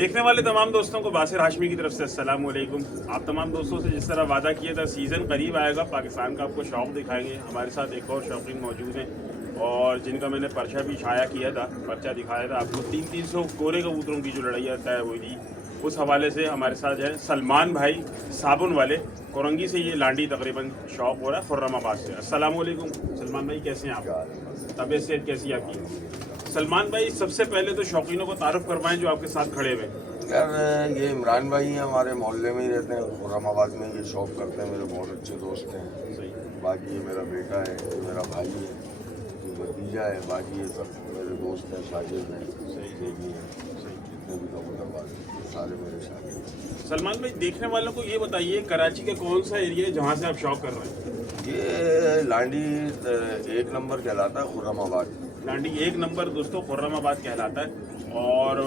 देखने वाले तमाम दोस्तों को बासिर हाशमी की तरफ से अस्सलाम वालेकुम। आप तमाम दोस्तों से जिस तरह वादा किया था, सीज़न करीब आएगा, पाकिस्तान का आपको शौक़ दिखाएंगे। हमारे साथ एक और शौकीन मौजूद हैं और जिनका मैंने पर्चा भी छाया किया था, पर्चा दिखाया था आपको। 300 कोरे कबूतरों की जो लड़ाई तय हुई थी, उस हवाले से हमारे साथ है सलमान भाई साबुन वाले कोरंगी से। ये लांडी तकरीबन शौक़ हो रहा है खुर्रमाबाद से। अस्सलाम वालेकुम सलमान भाई, कैसे हैं आप? तबीयत सेहत कैसी है आपकी? सलमान भाई, सबसे पहले तो शौकीनों को तारुफ करवाएं जो आपके साथ खड़े हुए। यार ये इमरान भाई हैं, हमारे मोहल्ले में ही रहते हैं, खुर्रमाबाद में ये शॉप करते हैं, मेरे बहुत अच्छे दोस्त हैं। सही। बाकी ये मेरा बेटा है, ये मेरा भाई है, ये भतीजा है, बाकी ये सब मेरे दोस्त हैं, शागिर्द हैं, सही। देवी हैं, जितने भी कबूतरबाज हैं सारे मेरे शागिर्द हैं। सलमान भाई, देखने वालों को ये बताइए, कराची का कौन सा एरिया है जहाँ से आप शौक कर रहे हैं? ये लांडी 1 नंबर कहलाता है, खुर्रमाबाद। लांडी 1 नंबर दोस्तों खुर्रमाबाद कहलाता है और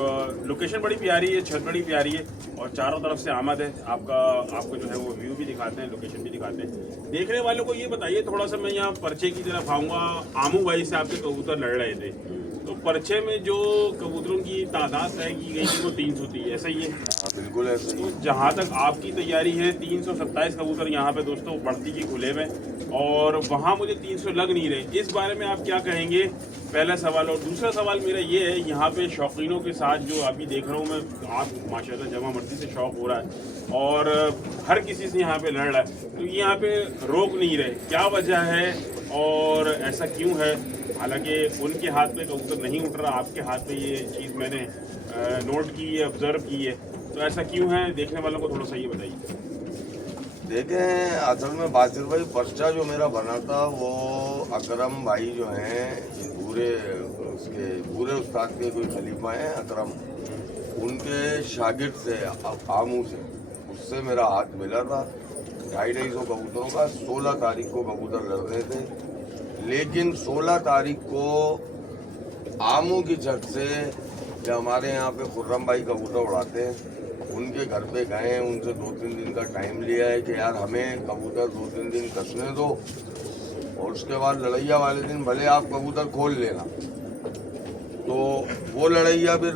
लोकेशन बड़ी प्यारी है, छत बड़ी प्यारी है और चारों तरफ से आमद है। आपको जो है वो व्यू भी दिखाते हैं, लोकेशन भी दिखाते हैं। देखने वालों को ये बताइए, थोड़ा सा मैं यहाँ पर्चे की तरफ आऊँगा। आमू भाई से आपके कबूतर लड़ रहे थे, तो पर्चे में जो कबूतरों की तादाद तय की गई थी वो 300 थी, ऐसा ही है? हाँ बिल्कुल ऐसे ही। तो जहाँ तक आपकी तैयारी है, 327 कबूतर यहाँ पे दोस्तों बढ़ती की खुले में, और वहाँ मुझे 300 लग नहीं रहे। इस बारे में आप क्या कहेंगे, पहला सवाल। और दूसरा सवाल मेरा ये है, यहाँ पे शौकीनों के साथ जो अभी देख रहा हूँ मैं, आप माशाल्लाह जमा मर्दी से शौक हो रहा है और हर किसी से यहाँ पे लड़ रहा है, तो यहाँ पे रोक नहीं रहे, क्या वजह है और ऐसा क्यों है? हालांकि उनके हाथ में कबूतर नहीं उठ रहा, आपके हाथ में ये चीज़ मैंने नोट की है, ऑब्जर्व की है, तो ऐसा क्यों है? देखने वालों को थोड़ा सा ये बताइए। देखें, असल में बासिर भाई, पर्चा जो मेरा बना था वो अकरम भाई जो हैं, पूरे उस्ताद के कोई खलीफा हैं अकरम, उनके शागिर्द से, आमू से, उससे मेरा हाथ मिला था। 250 कबूतरों का 16 तारीख को कबूतर लड़ रहे थे, लेकिन 16 तारीख को आमू की छत से, जो हमारे यहाँ पे खुर्रम भाई कबूतर उड़ाते हैं, उनके घर पे गए हैं, उनसे 2-3 दिन का टाइम लिया है कि यार हमें कबूतर 2-3 दिन कसने दो और उसके बाद लड़ैया वाले दिन भले आप कबूतर खोल लेना। तो वो लड़ैया फिर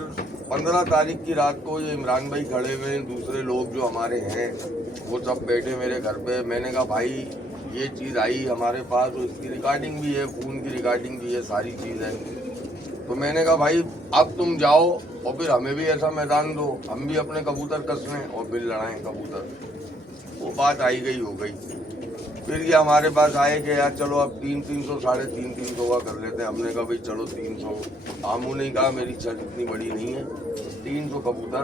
15 तारीख की रात को ये इमरान भाई खड़े हुए हैं, दूसरे लोग जो हमारे हैं वो सब बैठे मेरे घर पे। मैंने कहा भाई ये चीज़ आई हमारे पास, तो इसकी रिकॉर्डिंग भी है, फ़ोन की रिकॉर्डिंग भी है, सारी चीज़ है। तो मैंने कहा भाई अब तुम जाओ और फिर हमें भी ऐसा मैदान दो, हम भी अपने कबूतर कसलें और फिर लड़ाएं कबूतर। वो बात आई गई हो गई। फिर ये हमारे पास आए कि यार चलो अब 300 साढ़े 300 का कर लेते हैं। हमने कहा भाई चलो 300। आमू ने कहा मेरी छत इतनी बड़ी नहीं है, 300 कबूतर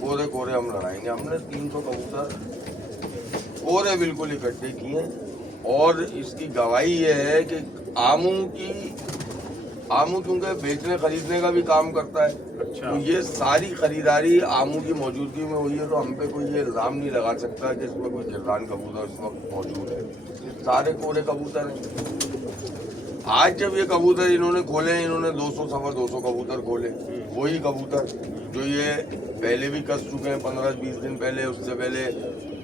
कोरे कोरे हम लड़ाएंगे। हमने 300 कबूतर कोरे बिल्कुल इकट्ठे किए और इसकी गवाही ये है कि आमू क्योंकि बेचने खरीदने का भी काम करता है। अच्छा। तो ये सारी खरीदारी आमू की मौजूदगी में हुई है, तो हम पे कोई ये इल्ज़ाम नहीं लगा सकता कि इसमें कोई किरदान कबूतर इस वक्त मौजूद है। ये सारे कोरे कबूतर हैं। आज जब ये कबूतर इन्होंने खोले, इन्होंने 200-250 कबूतर खोले, वही कबूतर जो ये पहले भी कस चुके हैं 15-20 दिन पहले, उससे पहले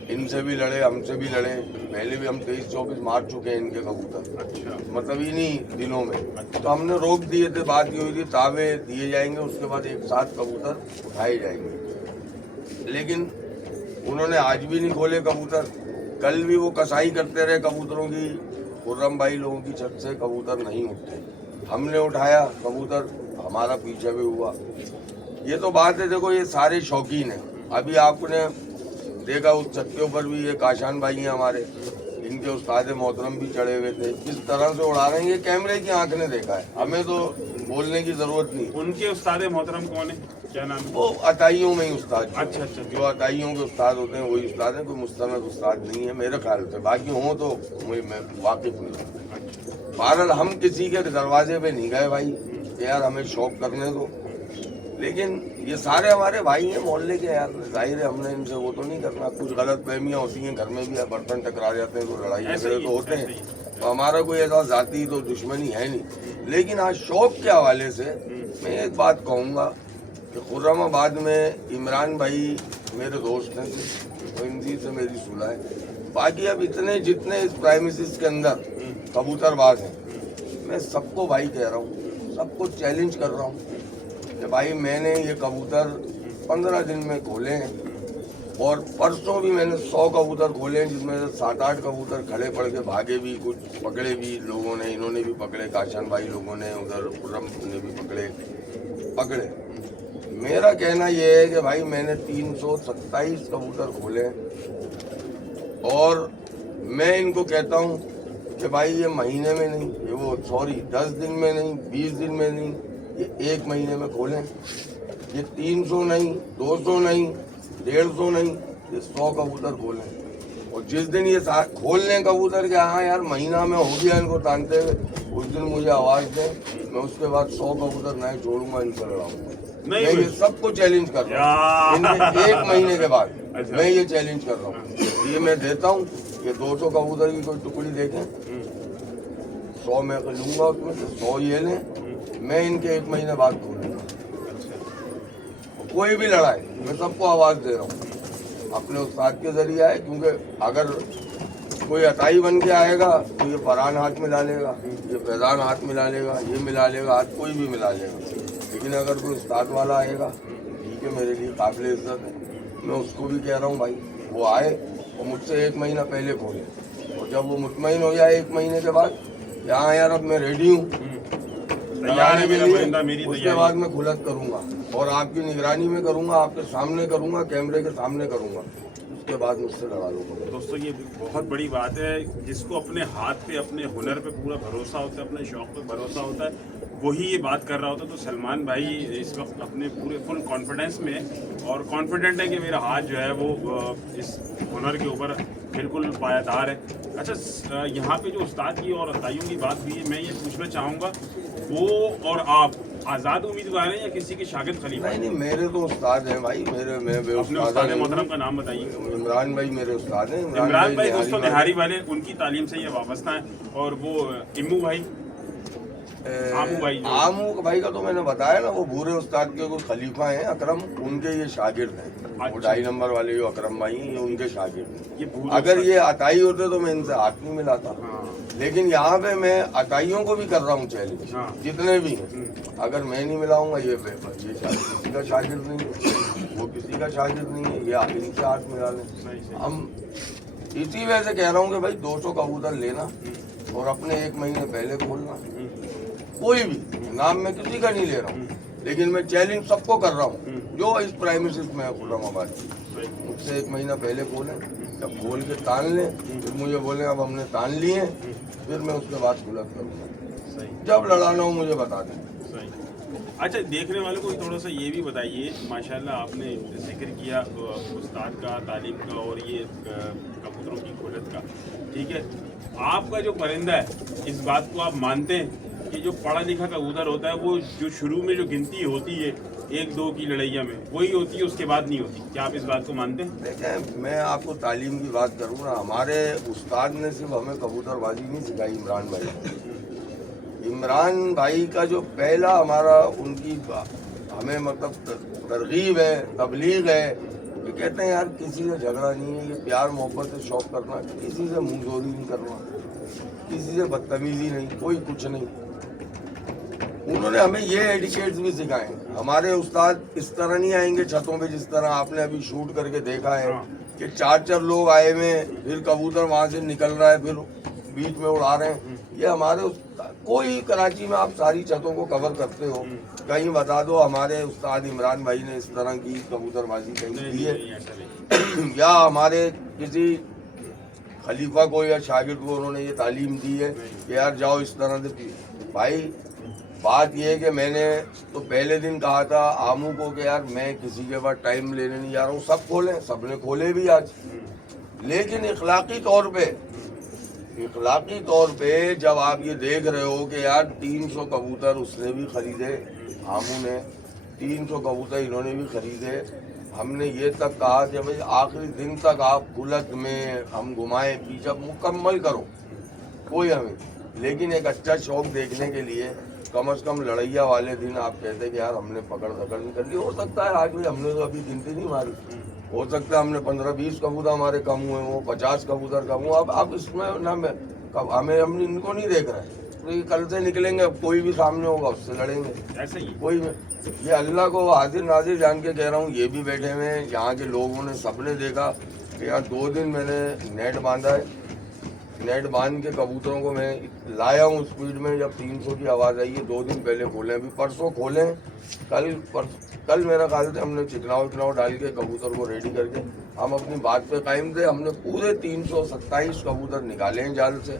इनसे भी लड़े, हमसे भी लड़े, पहले भी हम 23-24 मार चुके हैं इनके कबूतर। अच्छा। मतलब इन्हीं दिनों में। तो हमने रोक दिए थे, बात ये हुई थी तावे दिए जाएंगे, उसके बाद एक साथ कबूतर उठाए जाएंगे, लेकिन उन्होंने आज भी नहीं खोले कबूतर। कल भी वो कसाई करते रहे कबूतरों की, खुर्रम भाई लोगों की छत से कबूतर नहीं उठते। हमने उठाया कबूतर, हमारा पीछे भी हुआ। ये तो बात है, देखो ये सारे शौकीन हैं। अभी आपने देखा उस छत के ऊपर भी ये काशान भाई हैं हमारे, इनके उस्ताद मोहतरम भी चढ़े हुए थे। किस तरह से उड़ा रहे हैं ये कैमरे की आंख ने देखा है, हमें तो बोलने की जरूरत नहीं। उनके उस्ताद मोहतरम कौन है, क्या नाम है? वो अताइयों में ही उस्ताद। अच्छा। जो अताइयों के उस्ताद होते हैं वही उस्ताद है, कोई मुस्तनद उस्ताद नहीं है मेरे ख्याल से। बाकी हों तो मैं वाकिफ नहीं। बहरहाल हम किसी के दरवाजे पे नहीं गए भाई कि यार हमें शौक करने दो, लेकिन ये सारे हमारे भाई हैं मोहल्ले के यार, जाहिर है हमने इनसे वो तो नहीं करना। कुछ गलत फहमियाँ होती हैं घर में भी, बर्तन टकरा जाते हैं तो लड़ाई झगड़े तो होते हैं, तो हमारा कोई ऐसा जाती तो दुश्मनी है नहीं। लेकिन आज शौक के हवाले से मैं एक बात कहूँगा कि खुर्रमाबाद में इमरान भाई मेरे दोस्त हैं, तो इनकी से मेरी सुलह है। बाकी अब इतने जितने इस प्राइमिसिस के अंदर कबूतरबाज हैं, मैं सबको भाई कह रहा हूँ, सबको चैलेंज कर रहा हूँ कि भाई मैंने ये कबूतर 15 दिन में खोले हैं। और परसों भी मैंने 100 कबूतर खोले हैं, जिसमें से 7-8 कबूतर खड़े पड़ के भागे भी, कुछ पकड़े भी लोगों ने, इन्होंने भी पकड़े, काशन भाई लोगों ने, उधर खुर्रम ने भी पकड़े। मेरा कहना यह है कि भाई मैंने 327 कबूतर खोले हैं और मैं इनको कहता हूँ कि भाई ये महीने में नहीं, ये वो 10 दिन में नहीं, 20 दिन में नहीं, ये 1 महीने में खोलें। ये 300 नहीं, 200 नहीं, 150 नहीं, ये 100 कबूतर खोलें। और जिस दिन ये खोल लें कबूतर के, हाँ यार महीना में हो गया इनको तानते हुए, उस दिन मुझे आवाज़ दें, मैं उसके बाद 100 कबूतर नए छोड़ूंगा, इनको लड़ाऊंगा। मैं ये सबको चैलेंज कर रहा हूँ, इनके 1 महीने के बाद मैं ये चैलेंज कर रहा हूँ। ये मैं देता हूँ, ये 200 कबूतर की कोई टुकड़ी देखें, 100 मैं लूंगा उसमें से 100 ये लें, मैं इनके 1 महीने बाद खोलूंगा। कोई भी लड़ाई, मैं सबको आवाज़ दे रहा हूँ, अपने उस्ताद के जरिए है, क्योंकि अगर कोई अताई बन के आएगा तो ये फरहान हाथ मिला लेगा, ये फैजान हाथ मिला लेगा, ये मिला लेगा, हाथ कोई भी मिला लेगा। लेकिन अगर कोई उस्ताद वाला आएगा, ठीक है, मेरे लिए काबिल इज्जत है, मैं उसको भी कह रहा हूँ भाई वो आए और मुझसे 1 महीना पहले खोले, और जब वो मुतमईन हो जाए 1 महीने के बाद, यहाँ यार अब मैं रेडी हूँ तैयारी के लिए, उसके बाद मैं खुलत करूँगा और आपकी निगरानी में करूँगा, आपके सामने करूँगा, कैमरे के सामने करूँगा, उसके बाद मुझसे लड़ा लूँगा। दोस्तों ये बहुत बड़ी बात है, जिसको अपने हाथ पे, अपने हुनर पे पूरा भरोसा होता है, अपने शौक पे भरोसा होता है, वही ये बात कर रहा होता है। तो सलमान भाई इस वक्त अपने पूरे फुल कॉन्फिडेंस में और कॉन्फिडेंट है कि मेरा हाथ जो है वो इस हुनर के ऊपर बिल्कुल पायादार है। अच्छा, यहाँ पे जो उस्ताद की और अताइयों की बात हुई है, मैं ये पूछना चाहूँगा, वो और आप आज़ाद उम्मीदवार हैं या किसी के शागिर्द खलीफा? नहीं, मेरे तो उस्ताद हैं भाई, मैं उस्ताद मोहतरम का नाम बताइए। इमरान भाई मेरे उस्ताद हैं। इमरान भाई दोस्तों निहारी वाले, उनकी तालीम से ये वाबस्ता है। और वो इम्मू भाई, आमू भाई का तो मैंने बताया ना, वो भूरे उस्ताद के कुछ खलीफा हैं, अकरम, उनके ये शागिर्द हैं। वो 2.5 नंबर वाले जो अकरम भाई हैं, ये उनके शागिर्द हैं। अगर ये अताई होते तो मैं इनसे हाथ नहीं मिलाता। लेकिन यहाँ पे मैं अताइयों को भी कर रहा हूँ चैलेंज, जितने भी हैं, अगर मैं नहीं मिलाऊंगा, ये किसी का शागिर्द नहीं है, वो किसी का शागिर्द नहीं है, ये इनसे हाथ मिला लें। हम इसी वजह से कह रहा हूँ कि भाई 200 कबूतर लेना और अपने 1 महीने पहले खोलना। कोई भी नाम मैं किसी का नहीं ले रहा हूँ, लेकिन मैं चैलेंज सबको कर रहा हूँ जो इस प्राइमेसिस में है खुर्रमाबाद की, मुझसे 1 महीना पहले खोलें, जब खोल के तान लें, फिर मुझे बोलें अब हमने तान लिए, फिर मैं उसके बाद खुलत करूँगा। जब लड़ाना हो मुझे बता दें। अच्छा, देखने वालों को थोड़ा सा ये भी बताइए, माशाल्लाह आपने जिक्र किया उस्ताद का, तालीम का और ये कबूतरों की खुलत का, ठीक है, आपका जो परिंदा है, इस बात को आप मानते हैं कि जो पढ़ा लिखा कबूतर होता है, वो जो शुरू में जो गिनती होती है 1-2 की लड़ाइया में, वही होती है, उसके बाद नहीं होती? क्या आप इस बात को मानते हैं? देखें, मैं आपको तालीम की बात करूँ ना, हमारे उस्ताद ने सिर्फ हमें कबूतरबाजी नहीं सिखाई, इमरान भाई। इमरान भाई का जो पहला हमारा उनकी हमें मतलब तरगीब है, तबलीग है, ये कहते हैं यार किसी से झगड़ा नहीं है, ये प्यार मोहब्बत से शौक करना, किसी से मुंहजोरी नहीं करना, किसी से बदतमीजी नहीं, कोई कुछ नहीं। उन्होंने हमें ये एडिकेट्स भी सिखाए। हमारे उस्ताद इस तरह नहीं आएंगे छतों पे, जिस तरह आपने अभी शूट करके देखा है कि 4-4 लोग आए हुए, फिर कबूतर वहाँ से निकल रहा है, फिर बीच में उड़ा रहे हैं। ये हमारे कोई कराची में आप सारी छतों को कवर करते हो, कहीं बता दो हमारे उस्ताद इमरान भाई ने इस तरह की कबूतरबाजी कहीं की है, या हमारे किसी खलीफा को या शागिर्द को उन्होंने ये तालीम दी है कि यार जाओ इस तरह से। भाई बात यह है कि मैंने तो पहले दिन कहा था आमू को कि यार मैं किसी के पास टाइम लेने नहीं जा रहा हूँ, सब खोलें, सबने खोले भी आज। लेकिन इखलाकी तौर पे जब आप ये देख रहे हो कि यार 300 कबूतर उसने भी खरीदे, आमू ने 300 कबूतर इन्होंने भी खरीदे, हमने ये तक कहा कि भाई आखिरी दिन तक आप खुलत में हम घुमाएं पीछा मुकम्मल करो, कोई हमें, लेकिन एक अच्छा शौक देखने के लिए कम से कम लड़ैया वाले दिन आप कहते कि यार हमने पकड़ धकड़ नहीं कर ली। हो सकता है आज भी हमने तो अभी गिनती नहीं मारी, हो सकता है हमने 15-20 कबूतर हमारे कम हुए, वो 50 कबूतर कम हुआ। अब इसमें ना हम इनको नहीं देख रहे, तो ये कल से निकलेंगे, कोई भी सामने होगा उससे लड़ेंगे। ऐसा ही है। कोई ये अल्लाह को हाजिर नाजिर जान के कह रहा हूँ, ये भी बैठे हुए हैं यहाँ के लोगों ने, सबने देखा कि यार 2 दिन मैंने नेट बांधा है, नेट बांध के कबूतरों को मैं लाया हूँ स्पीड में। जब 300 की आवाज़ आई है 2 दिन पहले खोले, अभी परसों खोले, कल मेरा ख्याल से हमने चिकनाव डाल के कबूतर को रेडी करके हम अपनी बात पे कायम थे। हमने पूरे 327 कबूतर निकाले हैं जाल से।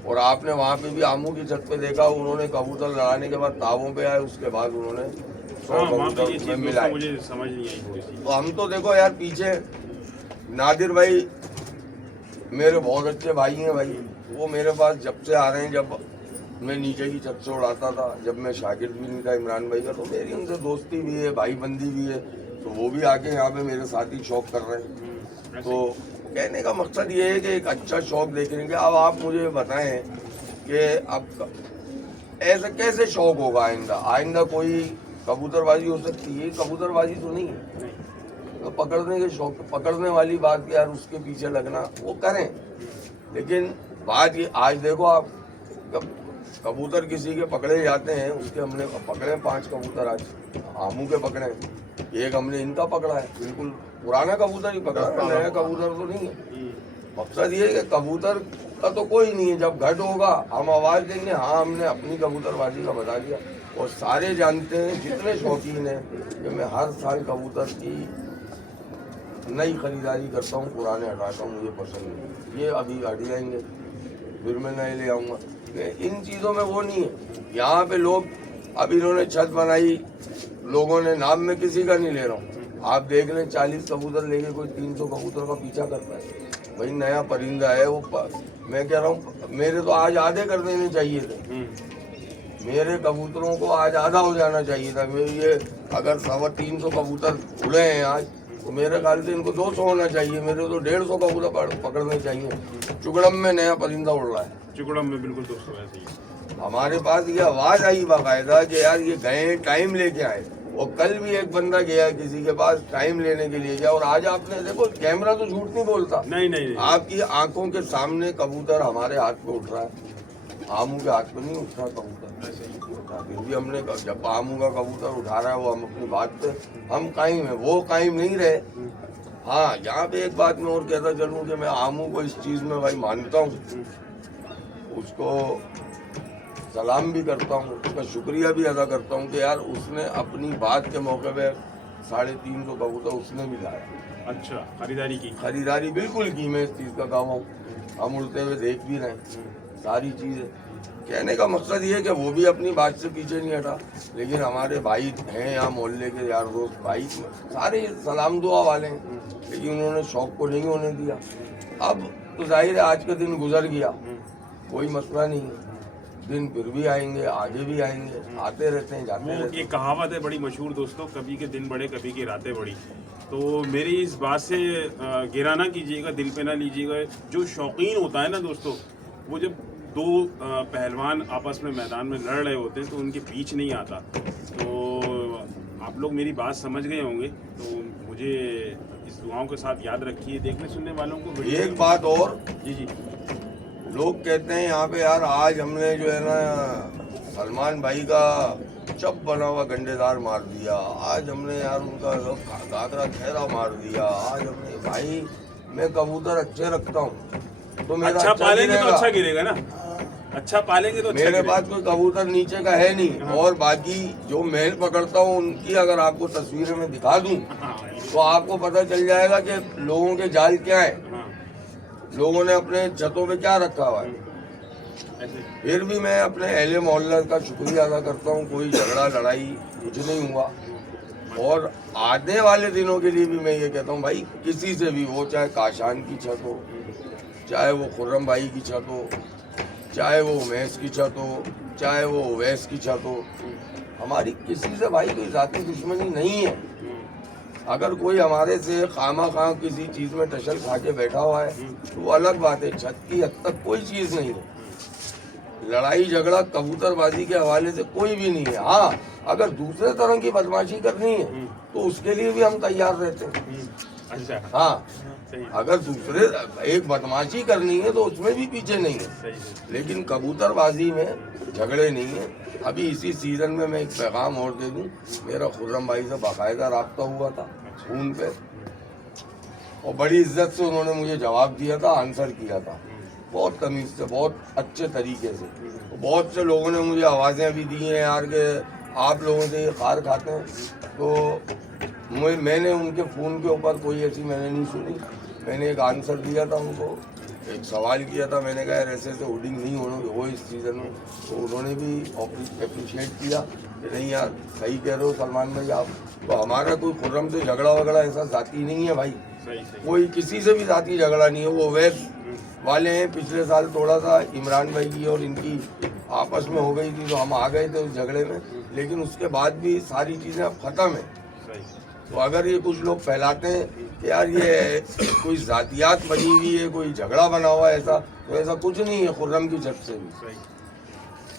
और आपने वहाँ पे भी आमू की छत पे देखा, उन्होंने कबूतर लड़ाने के बाद तावों पे आए, उसके बाद उन्होंने 100 हाँ, वहाँ पे ये कबूतर चीज़ मिलाए। मुझे समझ नहीं आई थोड़ी सी। तो हम तो देखो यार, पीछे नादिर भाई मेरे बहुत अच्छे भाई हैं भाई, वो मेरे पास जब से आ रहे हैं, जब मैं नीचे की छत से उड़ाता था, जब मैं शागिर्द भी नहीं था इमरान भाई का, तो मेरी उनसे दोस्ती भी है, भाई बंदी भी है, तो वो भी आके यहाँ पे मेरे साथ ही शौक कर रहे हैं। तो कहने का मकसद ये है कि एक अच्छा शौक देखने के। अब आप मुझे बताएं कि अब ऐसा कैसे शौक होगा आइंदा कोई कबूतरबाजी हो सकती है, कबूतरबाजी तो नहीं है। तो पकड़ने के शौक, पकड़ने वाली बात यार उसके पीछे लगना वो करें, लेकिन बात ये, आज देखो आप कबूतर किसी के पकड़े जाते हैं, उसके हमने पकड़े 5 कबूतर आज आमू के पकड़े, एक हमने इनका पकड़ा है, बिल्कुल पुराना कबूतर ही पकड़ा है, नया कबूतर तो नहीं है। मकसद ये है कि कबूतर का तो कोई नहीं है, जब घट होगा हम आवाज़ देंगे, हाँ हमने अपनी कबूतरबाजी का बता दिया। और सारे जानते हैं जितने शौकीन हैं कि मैं हर साल कबूतर की नई खरीदारी करता हूँ, पुराने हटाता हूँ, मुझे पसंद नहीं। ये अभी हट जाएंगे, फिर मैं नए ले आऊँगा। इन चीज़ों में वो नहीं है। यहाँ पे लोग, अब इन्होंने छत बनाई, लोगों ने, नाम में किसी का नहीं ले रहा हूँ, आप देख लें 40 कबूतर लेके कोई 300 कबूतर का पीछा करता है। भाई नया परिंदा है वो, मैं कह रहा हूँ मेरे तो आज आधे कर देने चाहिए थे, मेरे कबूतरों को आज आधा हो जाना चाहिए था। मेरे ये अगर 350 कबूतर उड़े हैं आज, तो मेरे ख्याल से इनको 200 होना चाहिए, मेरे तो 150 कबूतर पकड़ने चाहिए। चुगड़म में नया परिंदा उड़ रहा है, चुकड़म में बिल्कुल दोस्तों ऐसे ही है। हमारे पास ये आवाज़ आई बाकायदा कि यार ये गए टाइम लेके आए। और कल भी एक बंदा गया किसी के पास टाइम लेने के लिए गया, और आज आपने देखो कैमरा तो झूठ नहीं बोलता, नहीं आपकी आंखों के सामने कबूतर हमारे हाथ पे उठ रहा है, आमू के हाथ पे नहीं उठ रहा कबूतर। ऐसे ही। फिर भी हमने जब आमू का कबूतर उठा रहा है वो हम अपनी बात पे हम कायम है, वो कायम नहीं रहे। हाँ, यहाँ पे एक बात मैं और कहता चलूँ कि मैं आमू को इस चीज़ में भाई मानता हूँ, उसको सलाम भी करता हूँ, उसका शुक्रिया भी अदा करता हूँ कि यार उसने अपनी बात के मौके पे 350 कबूतर उसने भी लाया। अच्छा, खरीदारी की। खरीदारी बिल्कुल की, मैं इस चीज़ का काम हूँ, हम उड़ते हुए देख भी रहे सारी चीज़ें। कहने का मकसद ये है कि वो भी अपनी बात से पीछे नहीं हटा, लेकिन हमारे भाई हैं यहाँ मोहल्ले के यार दोस्त भाई सारे सलाम दुआ वाले हैं, लेकिन उन्होंने शौक को नहीं होने दिया। अब तो जाहिर है आज का दिन गुजर गया, कोई मसला नहीं है, दिन फिर भी आएंगे, आगे भी आएंगे, आते रहते हैं, जाते रहते ये हैं। कहावत है बड़ी मशहूर दोस्तों, कभी के दिन बड़े कभी की रातें बड़ी। तो मेरी इस बात से गिरा ना कीजिएगा, दिल पे ना लीजिएगा। जो शौकीन होता है ना दोस्तों, वो जब 2 पहलवान आपस में मैदान में लड़ रहे होते हैं तो उनके बीच नहीं आता। तो आप लोग मेरी बात समझ गए होंगे, तो मुझे इस दुआओं के साथ याद रखिए, देखने सुनने वालों को। एक बात और, जी, लोग कहते हैं यहाँ पे यार आज हमने जो है ना सलमान भाई का चप बना हुआ गंडेदार मार दिया, आज हमने यार उनका घाघरा खैरा मार दिया, आज हमने, भाई मैं कबूतर अच्छे रखता हूँ तो मेरा अच्छा पालेंगे तो गिरेगा। अच्छा गिरेगा ना, अच्छा पालेंगे तो अच्छा मेरे गिरेगा। पास कोई कबूतर नीचे का है नहीं, और बाकी जो मेल पकड़ता हूँ उनकी अगर आपको तस्वीरें में दिखा दूँ हाँ, तो आपको पता चल जाएगा कि लोगों के जाल क्या है, हाँ, लोगों ने अपने छतों पे क्या रखा हुआ है। ऐसे। फिर भी मैं अपने अहले मोहल्ला का शुक्रिया अदा करता हूँ, कोई झगड़ा लड़ाई कुछ नहीं हुआ। और आने वाले दिनों के लिए भी मैं ये कहता हूँ भाई, किसी से भी, वो चाहे काशान की छत हो, चाहे वो खुर्रम भाई की छत हो, चाहे वो उमेश की छत हो, चाहे वो उवैस की छत हो, हमारी किसी से भाई कोई ज़ाती दुश्मनी नहीं है। अगर कोई हमारे से खामा खां किसी चीज़ में टसल खा के बैठा हुआ है तो वो अलग बात है, छत की हद तक कोई चीज़ नहीं है। लड़ाई झगड़ा कबूतरबाजी के हवाले से कोई भी नहीं है। हाँ, अगर दूसरे तरह की बदमाशी करनी है तो उसके लिए भी हम तैयार रहते हैं। अच्छा हाँ, सही अगर दूसरे एक बदमाशी करनी है तो उसमें भी पीछे नहीं है, सही लेकिन कबूतरबाजी में झगड़े नहीं है। अभी इसी सीजन में मैं एक पैगाम और दे दूं, मेरा खुर्रम भाई से बाकायदा राब्ता हुआ था फोन पे, और बड़ी इज्जत से उन्होंने मुझे जवाब दिया था, आंसर किया था, बहुत तमीज़ से, बहुत अच्छे तरीके से। बहुत से लोगों ने मुझे आवाज़ें भी दी हैं यार कि आप लोगों से ये खार खाते हैं, तो मैंने उनके फ़ोन के ऊपर कोई ऐसी मैंने नहीं सुनी। मैंने एक आंसर दिया था उनको, एक सवाल किया था, मैंने कहा यार ऐसे ऐसे होर्डिंग नहीं हो इस सीज़न में, तो उन्होंने भी अप्रिशिएट किया कि नहीं यार सही कह रहे हो सलमान भाई आप। तो हमारा कोई खुर्रम से झगड़ा वगड़ा ऐसा जाती नहीं है भाई, सही कोई किसी से भी जाती झगड़ा नहीं है। वो अवैध वाले हैं, पिछले साल थोड़ा सा इमरान भाई की और इनकी आपस में हो गई थी तो हम आ गए थे उस झगड़े में, लेकिन उसके बाद भी सारी चीज़ें अब ख़त्म है। तो अगर ये कुछ लोग फैलाते हैं कि यार ये कोई जातियात बनी हुई है, कोई झगड़ा बना हुआ है, ऐसा तो ऐसा कुछ नहीं है खुर्रम की छत से भी।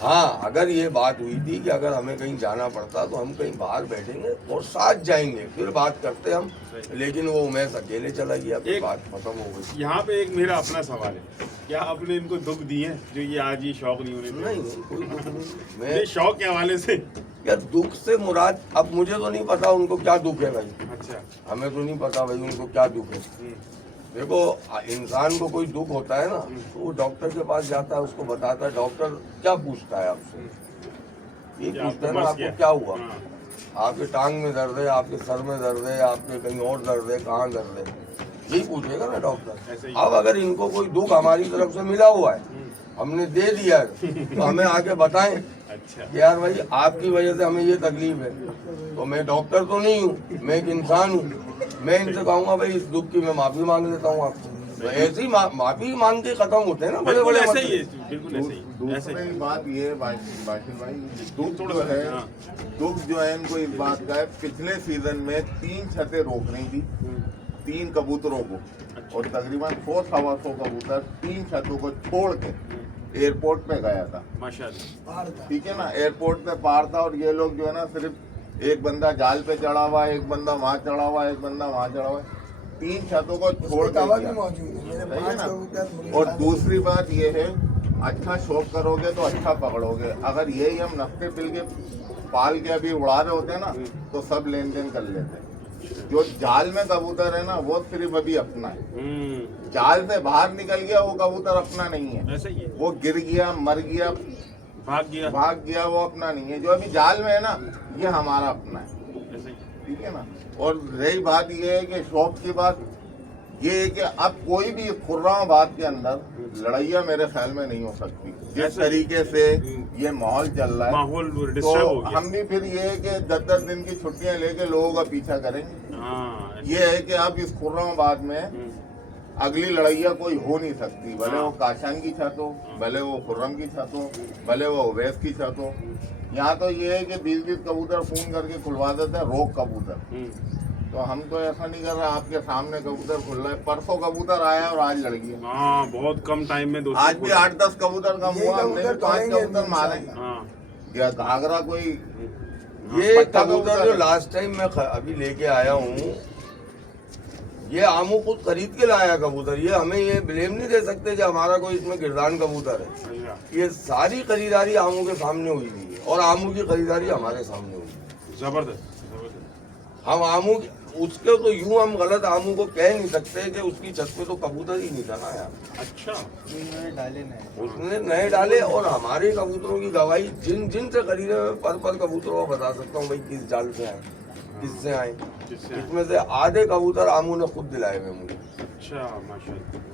हाँ, अगर ये बात हुई थी कि अगर हमें कहीं जाना पड़ता तो हम कहीं बाहर बैठेंगे और साथ जाएंगे, फिर बात करते हम, लेकिन वो उमेश अकेले चला गया, फिर बात खत्म हो गई। यहाँ पे एक मेरा अपना सवाल है, क्या आपने इनको दुख दिए जो ये आज ये शौक नहीं होने नहीं कोई दुख नहीं। मैं शौक के हवाले से? यार दुख से मुराद, अब मुझे तो नहीं पता उनको क्या दुख है भाई, अच्छा हमें तो नहीं पता भाई उनको क्या दुख है। देखो इंसान को कोई दुख होता है ना तो वो डॉक्टर के पास जाता है, उसको बताता है, डॉक्टर क्या पूछता है आपसे, ये पूछता है ना आपको क्या हुआ, आपके टांग में दर्द है, आपके सर में दर्द है, आपके कहीं और दर्द है, कहाँ दर्द है, यही पूछेगा ना डॉक्टर। अब अगर इनको कोई दुख हमारी तरफ से मिला हुआ है, हमने दे दिया है, तो हमें आके बताएं कि यार भाई आपकी वजह से हमें ये तकलीफ है। तो मैं डॉक्टर तो नहीं हूँ, मैं एक इंसान हूँ, मैं इनसे कहूँगा भाई इस दुख की मैं माफी मांग लेता हूँ आपसे, तो ऐसे ही माफी मांग के खत्म होते हैं ना बड़े बड़े ऐसे ही है, बिल्कुल ऐसे ही। दूसरी बात ये है बाशिर भाई, दुख जो है, दुख जो है इनको इस बात का है, पिछले सीजन में 3 छतें रोक रही थी 3 कबूतरों को, और तकरीबन 100-125 कबूतर 3 छतों को छोड़ के एयरपोर्ट पे गया था माशाल्लाह, ठीक है ना, एयरपोर्ट पे पार था, और ये लोग जो है ना सिर्फ एक बंदा जाल पे चढ़ा हुआ है, एक बंदा वहाँ चढ़ा हुआ है, एक बंदा वहाँ चढ़ा हुआ है, 3 छतों को छोड़ के गया, सही है ना। और दूसरी बात ये है, अच्छा शौक करोगे तो अच्छा पकड़ोगे, अगर यही हम नफ्ते पिल के पाल के अभी उड़ा रहे होते ना तो सब लेन देन कर लेते। जो जाल में कबूतर है ना वो सिर्फ अभी अपना है, जाल से बाहर निकल गया वो कबूतर अपना नहीं है, ऐसे ही है। वो गिर गया, मर गया, भाग गया, वो अपना नहीं है। जो अभी जाल में है ना ये हमारा अपना है, ऐसे ही। ठीक है ना। और रही बात ये है कि शौक की बात ये है कि अब कोई भी खुर्राबाद के अंदर लड़ाइयाँ मेरे ख्याल में नहीं हो सकती जिस तरीके से ये माहौल चल रहा है, माहौल तो डिस्टर्ब हो गया। हम भी फिर ये है कि 10-10 दिन की छुट्टियां लेके लोगों का पीछा करेंगे। हाँ, ये है कि अब इस खुर्राबाद में अगली लड़ाइयाँ कोई हो नहीं सकती, भले वो काशान की छत हो, भले वो खुर्रम की छत हो, भले वो अवैस की छत हो। यहाँ तो ये है कि 20-20 कबूतर फोन करके खुलवा देते हैं, रोक कबूतर। तो हम तो ऐसा नहीं कर रहे, आपके सामने कबूतर खुल रहा है, परसों कबूतर आया और आज लड़ गया। हाँ, बहुत कम टाइम में दोस्तों, आज भी 8-10 कबूतर कम हुआ, हमने भी 5 कबूतर मारे। हाँ, या घाघरा कोई ये कबूतर जो लास्ट टाइम मैं अभी लेके आया हूँ, ये आमू खुद खरीद के लाया कबूतर, ये हमें ये ब्लेम नहीं दे सकते कि हमारा कोई इसमें गिरदान कबूतर है। ये सारी खरीदारी आमू के सामने हुई हुई है और आमू की खरीदारी हमारे सामने हुई है। जबरदस्त। हम आमू उसके तो यूं हम गलत आमू को कह नहीं सकते कि उसकी छत पे तो कबूतर ही नहीं था ना यार। अच्छा, उसने नए डाले, और हमारे कबूतरों की गवाही जिन जिन से खरीदे पर कबूतरों को बता सकता हूँ भाई किस जाल से आए, किससे आए। इसमें से आधे कबूतर आमू ने खुद दिलाए हुए मुझे। अच्छा, माशाल्लाह।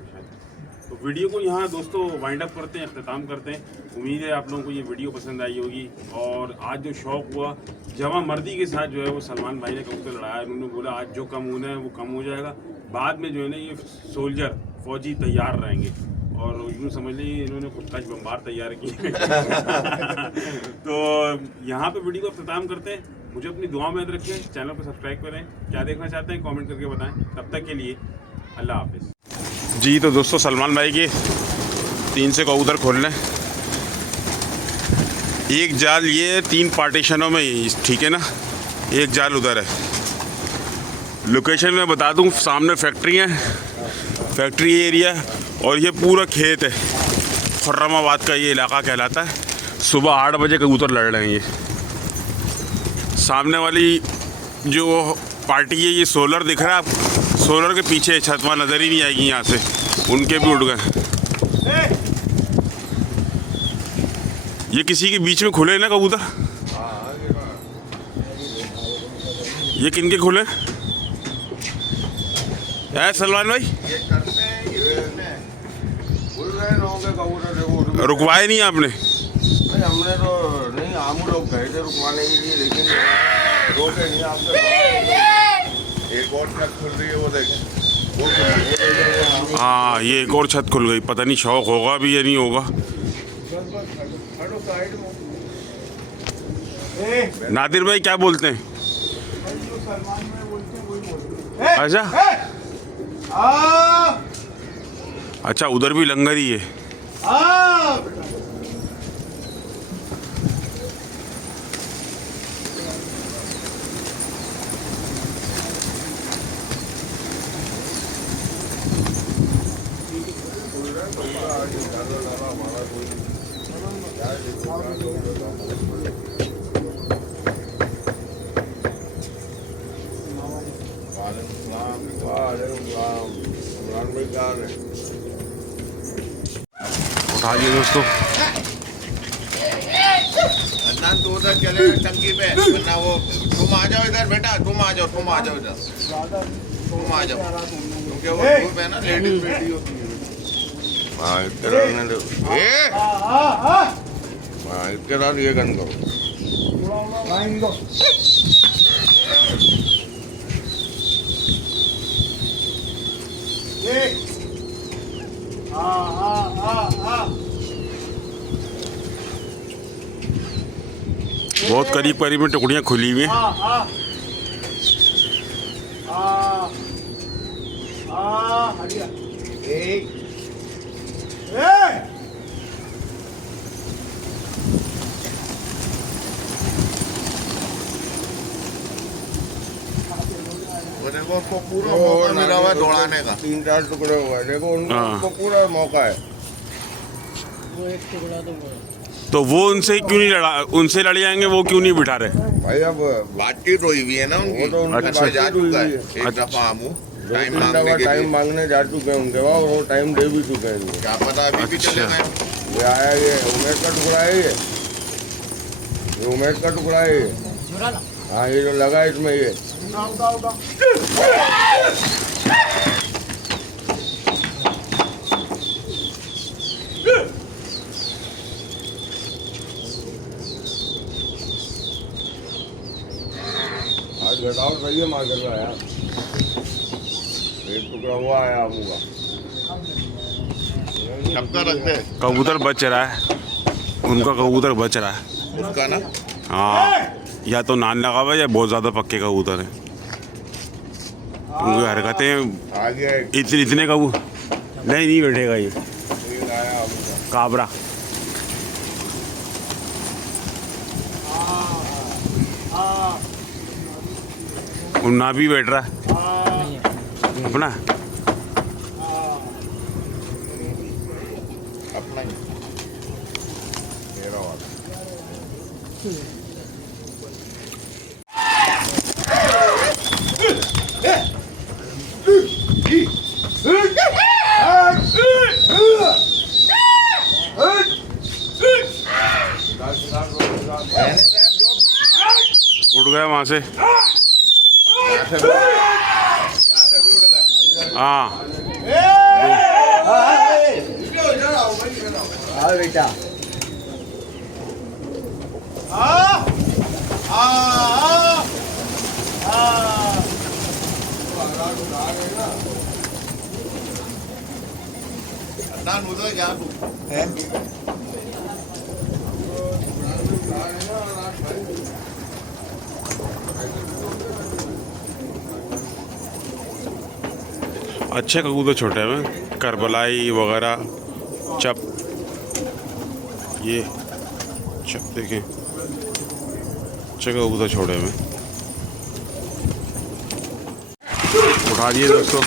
तो वीडियो को यहाँ दोस्तों वाइंड अप करते हैं, अख्ताम करते हैं। उम्मीद है आप लोगों को ये वीडियो पसंद आई होगी। और आज जो शौक हुआ जवां मर्दी के साथ जो है वो सलमान भाई ने कबूतर लड़ाया। उन्होंने बोला आज जो कम होना है वो कम हो जाएगा, बाद में जो है ना ये सोल्जर फौजी तैयार रहेंगे। और यूँ समझ लीजिए इन्होंने खुद का बम्बार तैयार किए। तो यहाँ पे वीडियो को अख्ताम करते हैं। मुझे अपनी दुआ में याद रखिए, चैनल को सब्सक्राइब करें, क्या देखना चाहते हैं कमेंट करके बताएं। तब तक के लिए अल्लाह हाफिज़ जी। तो दोस्तों सलमान भाई के 3 से कबूतर खोल लें। एक जाल ये 3 पार्टीशनों में ही, ठीक है ना, एक जाल उधर है। लोकेशन में बता दूं, सामने फैक्ट्री है, फैक्ट्री एरिया, और ये पूरा खेत है। खुर्रमाबाद का ये इलाका कहलाता है। सुबह 8 बजे कबूतर लड़ रहे हैं। ये सामने वाली जो पार्टी है, ये सोलर दिख रहा है आप, सोलर के पीछे छत वहाँ नज़र ही नहीं आएगी यहाँ से, उनके भी उड़ गए। ये किसी के बीच में खुले ना कबूतर, ये किनके खुले है सलमान भाई? ये करते हैं, ये उड़ रहे लोगों के कबूतर देखो। रुकवाए नहीं आपने? नहीं, हमने तो नहीं, आमू लोग गए थे रुकवाने के लिए, लेकिन रोके नहीं। आपसे एक और छत खुल रही है, वो देखें, वो खुल रही है। हाँ, ये एक और छत खुल गई। पता नहीं शौक होगा भी या नहीं होगा। नादिर भाई क्या बोलते हैं? अच्छा अच्छा, उधर भी लंगर ही है। उठाइए दोस्तों। अदनान तो उधर चले टंकी पे, वरना वो तुम आ जाओ इधर बेटा, तुम आ जाओ इधर, तुम आ जाओ, क्योंकि वो ग्रुप है ना, लेडीज बेटी होती है। हाँ, इसके साथ ये गन करो। बहुत करीब करीब में टुकड़ियाँ खुली हुई हैं। देखो उसको पूरा मौका मिला हुआ है दौड़ाने का। 3-4 टुकड़े हुए, देखो उनको पूरा मौका है। वो एक टुकड़ा तो वो उनसे क्यों नहीं लड़ा, उनसे लड़ जाएंगे, वो क्यों नहीं बिठा रहे? भाई अब बातचीत हुई हुई है ना उनकी, वो तो उनकी अच्छा। जा चुका है एक दफा। आमू टाइम मांगने जा चुके हैं उनके बाद, वो टाइम दे भी चुके हैं। क्या पता अभी भी चले गए। ये आया, ये उमेश का टुकड़ा है, ये उमेश का टुकड़ा है ये। हाँ, ये जो लगा इसमें ये। आज घटाओ सही है, मार्केट में आया एक टुकड़ा हुआ आया आमू का। सबका रखते हैं। कबूतर बच रहा है, उनका कबूतर बच रहा है उसका ना। हाँ, या तो नान लगा हुआ है या बहुत ज़्यादा पक्के कबूतर हैं। उनकी हरकतें आगे इतने कबूतर नहीं बैठेगा ये आया आमू का। काबरा। उन्ना भी बैठ रहा है अपना। अपना ही मेरा वाला। उड़ गया वहाँ से। हाँ, बेटा उधर जा तू। अच्छे कबूतर छोटे में, करबलाई वगैरह, चप, ये चप देखें, अच्छे कबूतर छोटे में। उठा दिए दोस्तों।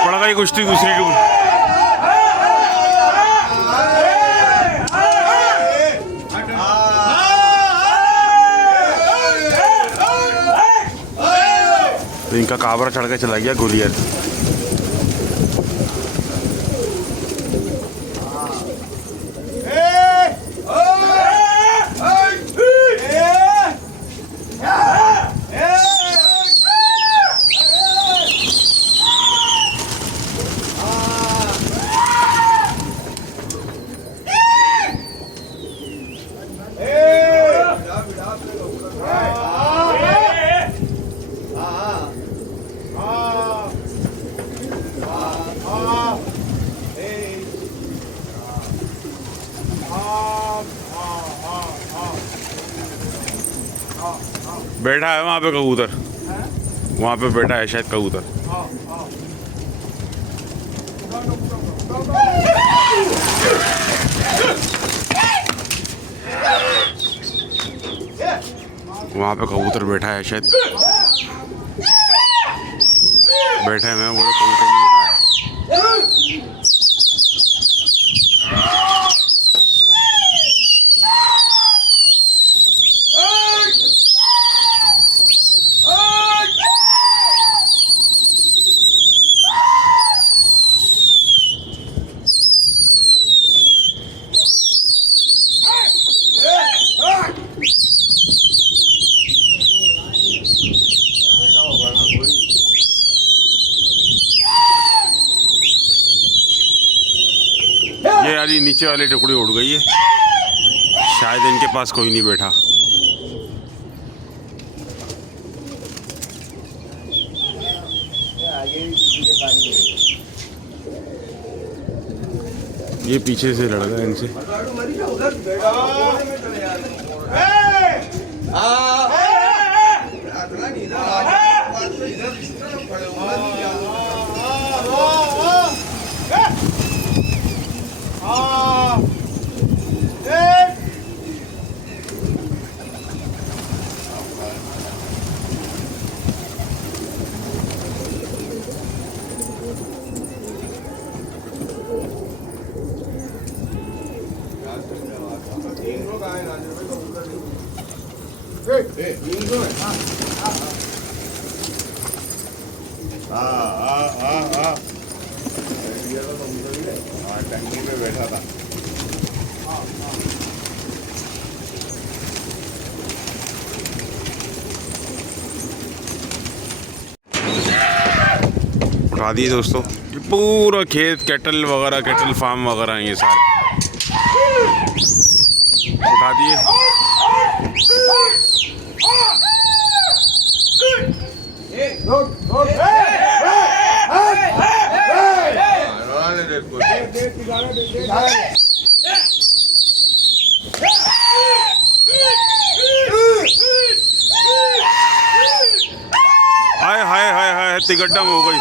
पड़ गई कुश्ती दूसरी टूर। तो इनका काबरा चढ़ के चला गया गुलियर। बैठा है वहाँ पे कबूतर, वहाँ पे बैठा है शायद कबूतर। वहाँ पे कबूतर बैठा है शायद, बैठे हैं वो कबूतर नहीं बैठा है। ये वाली नीचे वाली टुकड़ी उड़ गई है, शायद इनके पास कोई नहीं बैठा। ये पीछे से लड़ गया इनसे। टंकी पे बैठा था। उठा दिए दोस्तों, ये पूरा खेत कैटल वगैरह, कैटल फार्म वगैरह हैं ये सारे, उठा दिए। हाय हाय हाय हाय, तिगड्डम हो गई।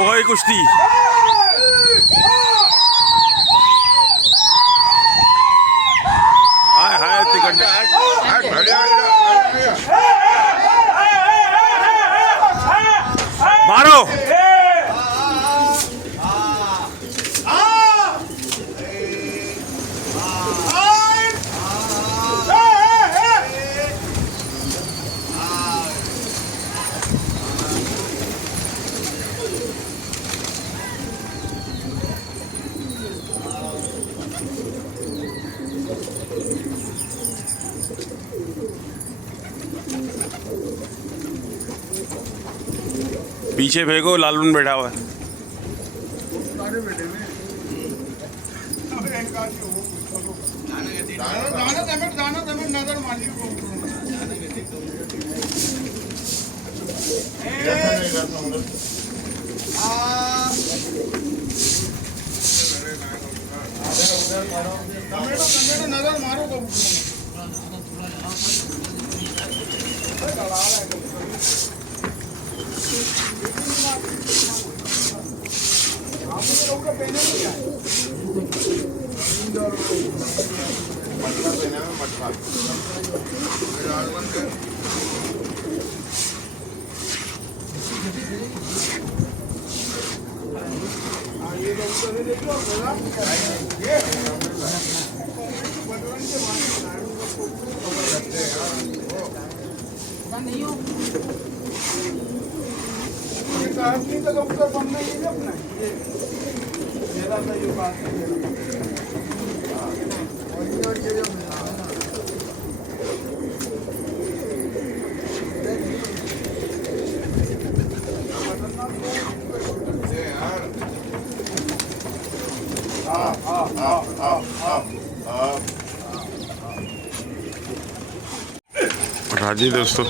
हो गई कुश्ती। हाय हाय तिकट मारो। पीछे फेंको, लालून बैठा हुआ है। नजर मारो तो राजी दोस्तों,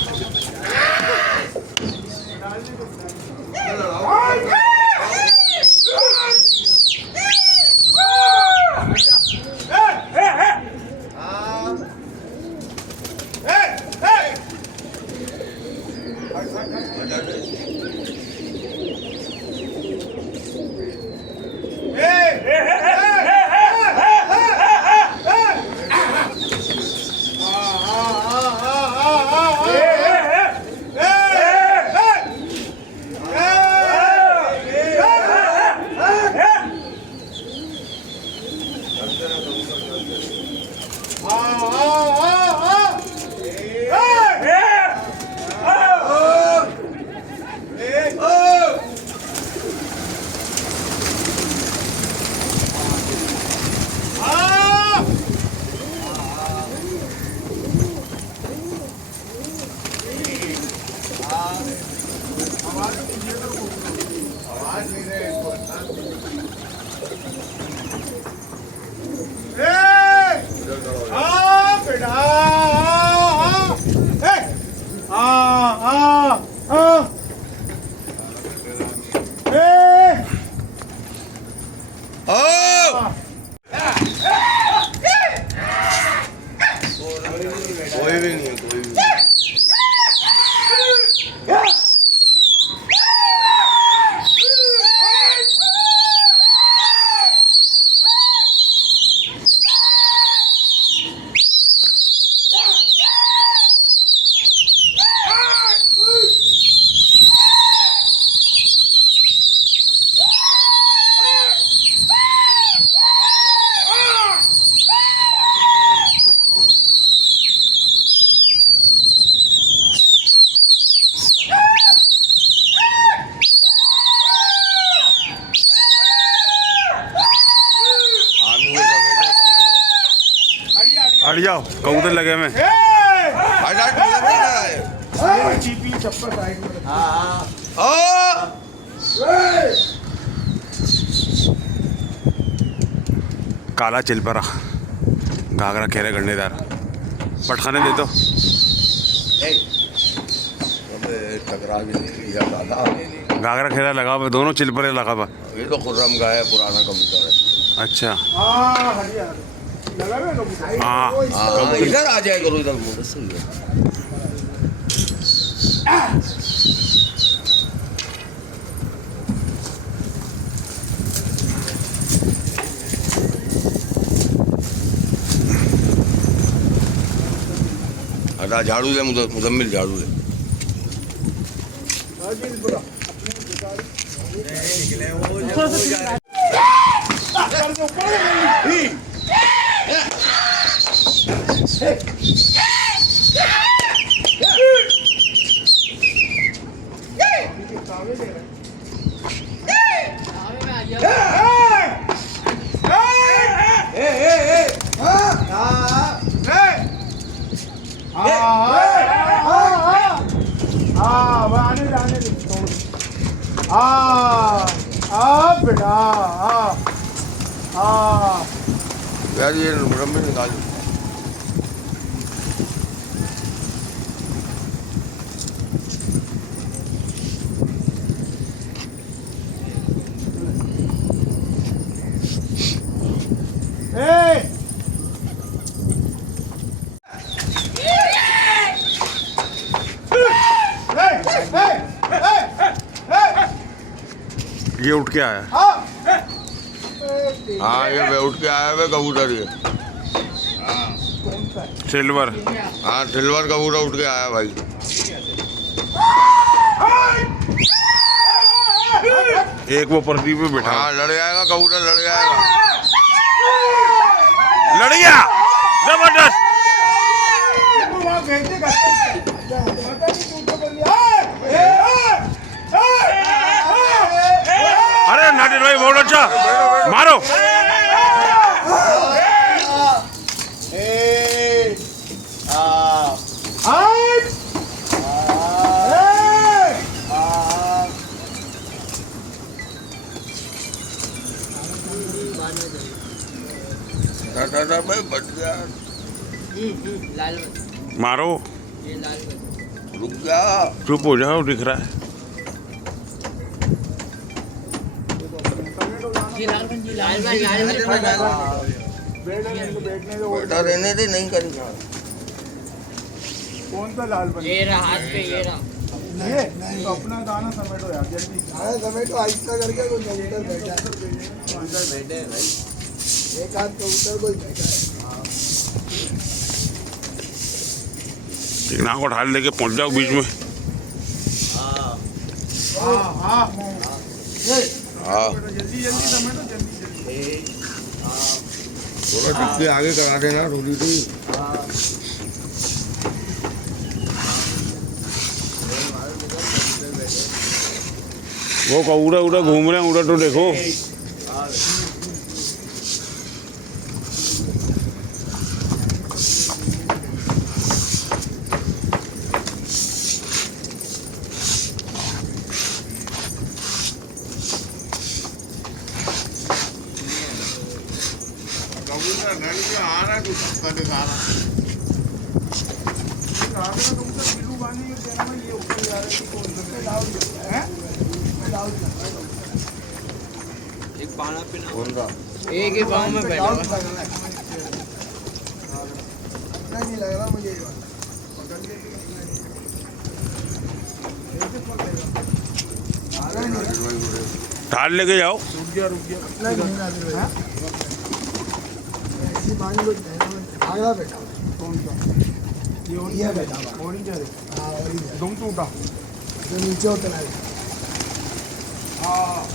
कोई भी नहीं है, कोई भी। हट जाओ, कबूतर लगे में। काला चिलपरा, घाघरा खेरा गंडेदार, पटखाने दे दो। टकरा भी नहीं लिया दादा। घाघरा खेरा लगा हुआ, दोनों चिलपरे लगा हुआ। ये तो खुर्रम का है, पुराना कबूतर है। अच्छा हाँ, हाँ, इधर आ जाए करो, इधर मुझे सही है। बता झाड़ू दे मुजम्मिल झाड़ू दे। बेटा यार ये मुजम्मिल निकाल। ये उठ के आया। हाँ ये उठ के आया है कबूतर ये। सिल्वर। हाँ सिल्वर कबूतर उठ के आया भाई। एक वो पर्दी पे बैठा। हाँ लड़ जाएगा कबूतर, लड़ जाएगा। लड़ गया जबरदस्त। अरे नाटिल भाई बहुत अच्छा, मारो। भाई बच गया। लाल मारो। ये लाल रुक जा। चुप हो जाओ, दिख रहा है। बेटा रहने दे, नहीं करेगा। कौन सा लाल बन ये रहा हाथ पे, ये रहा। ये तो अपना दाना समेटो यार जल्दी। समेटो आहिस्ता करके। कोई कबूतर बैठा है, अंदर बैठे हैं भाई। एक हाथ कबूतर कोई बैठा है। टिकना को ढाल लेके पहुंच जाओ बीच में। हाँ जल्दी जल्दी समेटो, जल्दी जल्दी। थोड़ा टिक्के आगे करा देना थोड़ी सी। वो कबूतर उड़ा घूम रहे हैं, उड़ा तो देखो। कबूतर लड़ के आ रहा है, कुछ दिखा रहा बिल्लू बानी ये ऊपर जा रहे हैं। एक पाना पे कौन सा? एक ही पाँव में बैठा हुआ। अच्छा नहीं लग रहा मुझे ये बात। ढाल लेके जाओ। ऐसी पानी को आगरा बैठा हुआ है। कौन सा? ये बैठा हुआ है। ऑरेंज है। हाँ और इधर दुम टूटा। जो नीचे उतना है। हाँ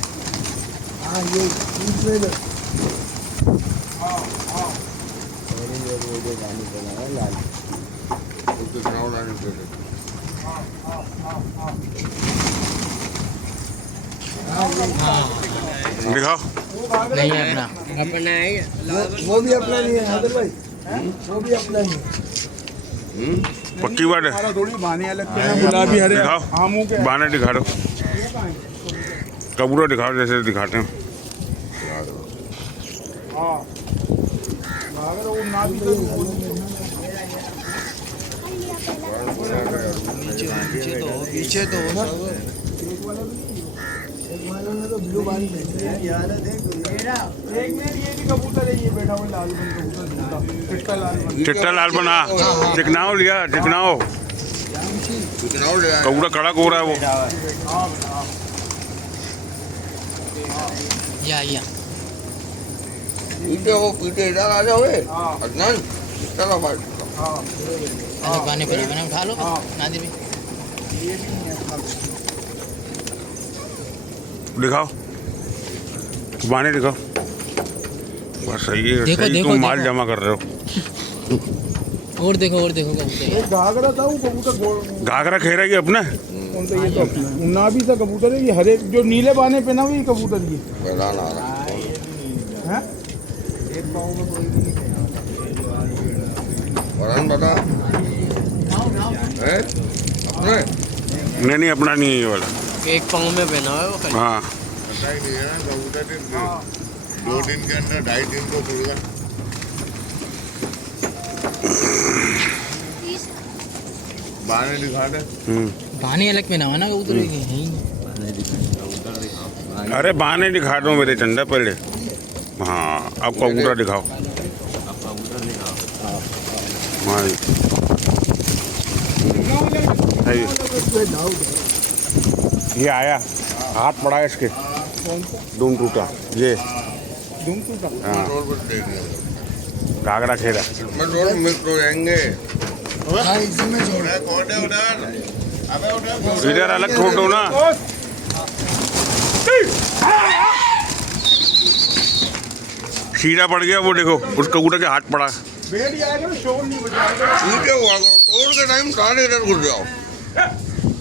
हाँ ये बीच में जो हाँ हाँ। उसके चुनाव लाने के लिए। दिखाओ। नहीं है अपना, अपना है ये। वो भी अपना नहीं है हादर भाई, वो भी अपना नहीं है। पक्की बात है। थोड़ी बाने अलग के हैं, गुलाबी हरे दिखाओ, आमों के। बाने दिखा दो। कबूतर दिखाओ जैसे दिखाते हैं। हाँ अगर वो ना भी तो पीछे तो एक वालों ने तो ब्लू बानी पहनी है यार। देख एक में ये भी कबूतर है, ये बैठा हुआ लाल बन कबूतर झूठा, चिट्टा लाल बन। चिट्टा लाल बना। चिकनाओ लिया, चिकनाओ। चुनाव ले आए। कबूतर कड़क हो रहा है वो। या पीटे वो पीटे इधर आ जाओ। अदनान इस तरफ आ। हाँ अरे पानी पे मैंने उठा लो नादिर भी ये भी नहीं है अपना। दिखाओ पानी दिखाओ। बस सही है, देखो, सही देखो, तुम माल देखो। जमा कर रहे हो। और देखो कबूतर ये घाघरा था वो कबूतर गोल घाघरा खेरा ही अपने कौन सा ये तो मुन्नाबी सा कबूतर है ये हरे जो नीले बाने पे ना हुई कबूतर की मैदान आ रहा है। एक पाँव में कोई भी नहीं वरन बता है अपने नहीं अपना नहीं है ये वाला। एक पाँव में पहना है वो खाली। हाँ पता ही नहीं है ना कबूतर 2 दिन के अंदर 2.5 दिन को खुल गया। बाने दिखा दे। पानी अलग पहना हुआ ना कबूतर की है ही नहीं। अरे बाने दिखा दो मेरे चंदा पहले। हाँ अब कबूतर दिखाओ। हाँ जी। सही है। ये आया हाथ पड़ा है इसके दुम टूटा ये धूम टूटा हाँ रोड पर देख ले घाघरा खेरा। मैं रोड में तो जाएंगे हाँ इसी में छोड़ कौन है उधर अबे उधर इधर अलग छोड़ दो ना। सीधा पड़ गया वो देखो उस कबूतर के हाथ पड़ा। बैठ जाएगा ना शोर नहीं बजाएगा। टूटे हुआ करो तोड़ के टाइम सारे इधर घुस जाओ।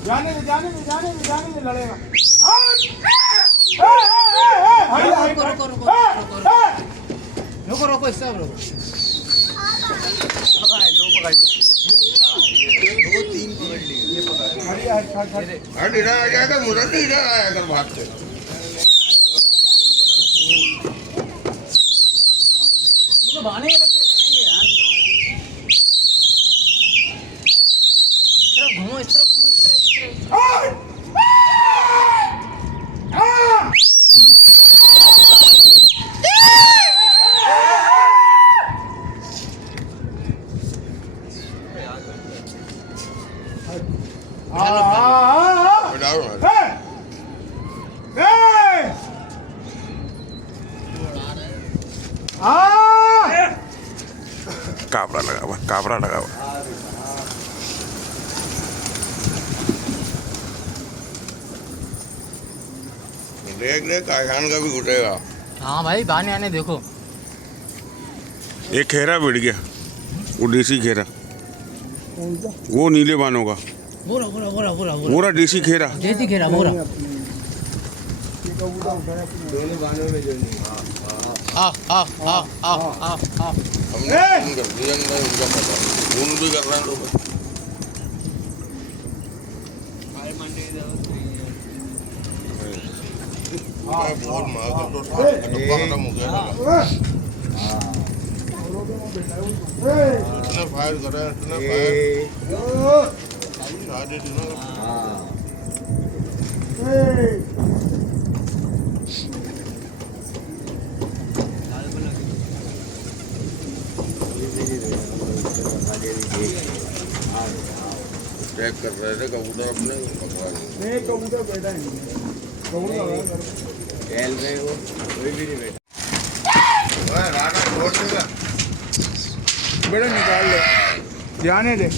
जाने दे लड़ेगा। रुको सब रुको। हट इधर आ जाएगा मुझे इधर आया कर भाग के ये बाने अलग पहनाएंगे यार। इस तरफ घूमो इस तरफ। डालो ना काबरा लगा हुआ। देख ले काशान का भी घुटेगा। हाँ भाई बाने आने देखो। एक खेरा बिड़ गया वो देसी खेरा वो नीले बानों का पूरा देसी खेरा। देसी घेरा मोरा। आ हमने खून कर दिया अंदर उनका पता खून भी कर रहे हैं लोग। बहुत मार तो डब्बा खत्म हो गया। इतने फायर कर रहे हैं इतने फायर शादी थी ना। चेक कर रहे थे कबूतर अपने पकड़ा नहीं कबूतर बैठा है राणा छोड़ देगा। बेटा निकाल ले जाने दे।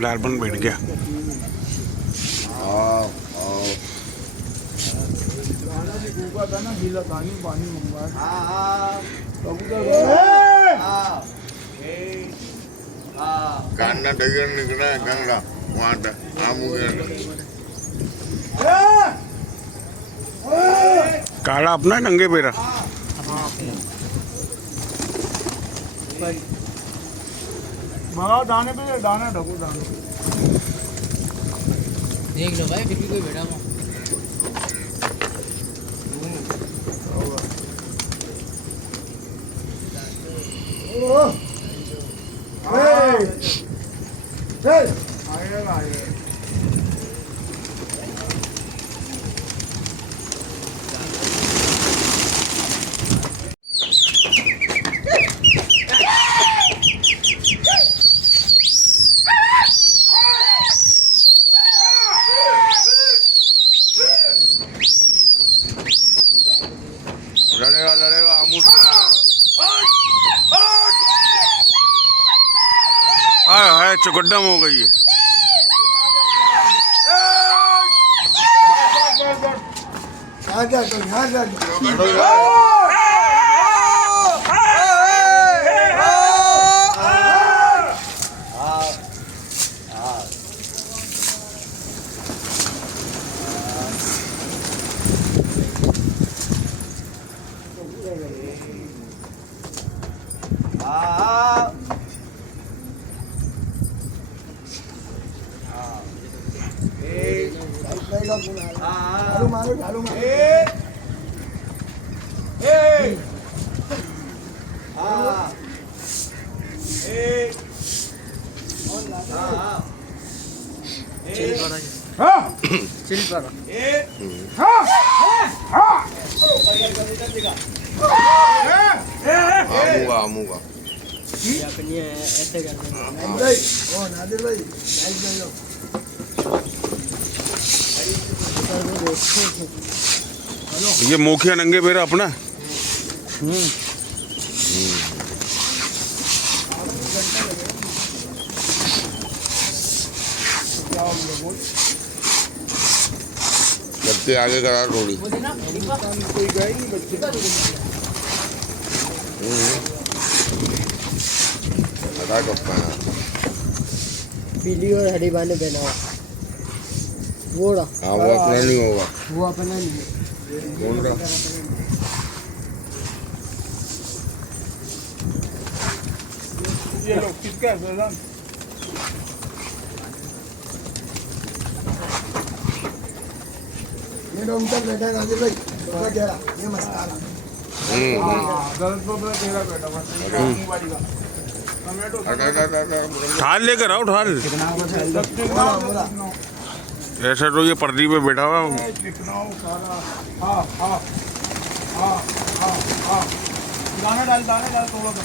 लालबन बैठ गया। गाना भी डूबा था ना गीला पानी मंगवाया कबूतर। कान्ना डगर निकला है गंगा वहाँ तक आमू काला अपना नंगे पेरा। भगाओ दाने पे दाना ढको दाने। देख लो भाई फिर भी कोई बैठा हुआ। आएगा हाय हाय चुकड्डम हो गई है। यहाँ जा तो यहाँ जा झाड़ू मारो झाड़ू मारो आऊंगा भाई ओ नादिर भाई लाइट कर लो ये मोखिया नंगे पेरा अपना। सबसे आगे करा थोड़ी। कोई गए नहीं बच्चे। अदा कप्पा पीली और हरी बाने पहना हुआ वो रहा हाँ वो अपना नहीं होगा। वो अपना नहीं है कौन रहा? ये लोग किसका है सर? ये लोग उधर बैठा है नादिर भाई थोड़ा गहरा ये मस्ताना दर्द तो मेरा तेरा बेटा बस वाली का टमाटो ठाल लेकर आओ ठाल। बोला ऐसा तो ये पर्दी पे बैठा हुआ है। चिकनाओ सारा हाँ हाँ हाँ हाँ हाँ दाना डाल थोड़ा सा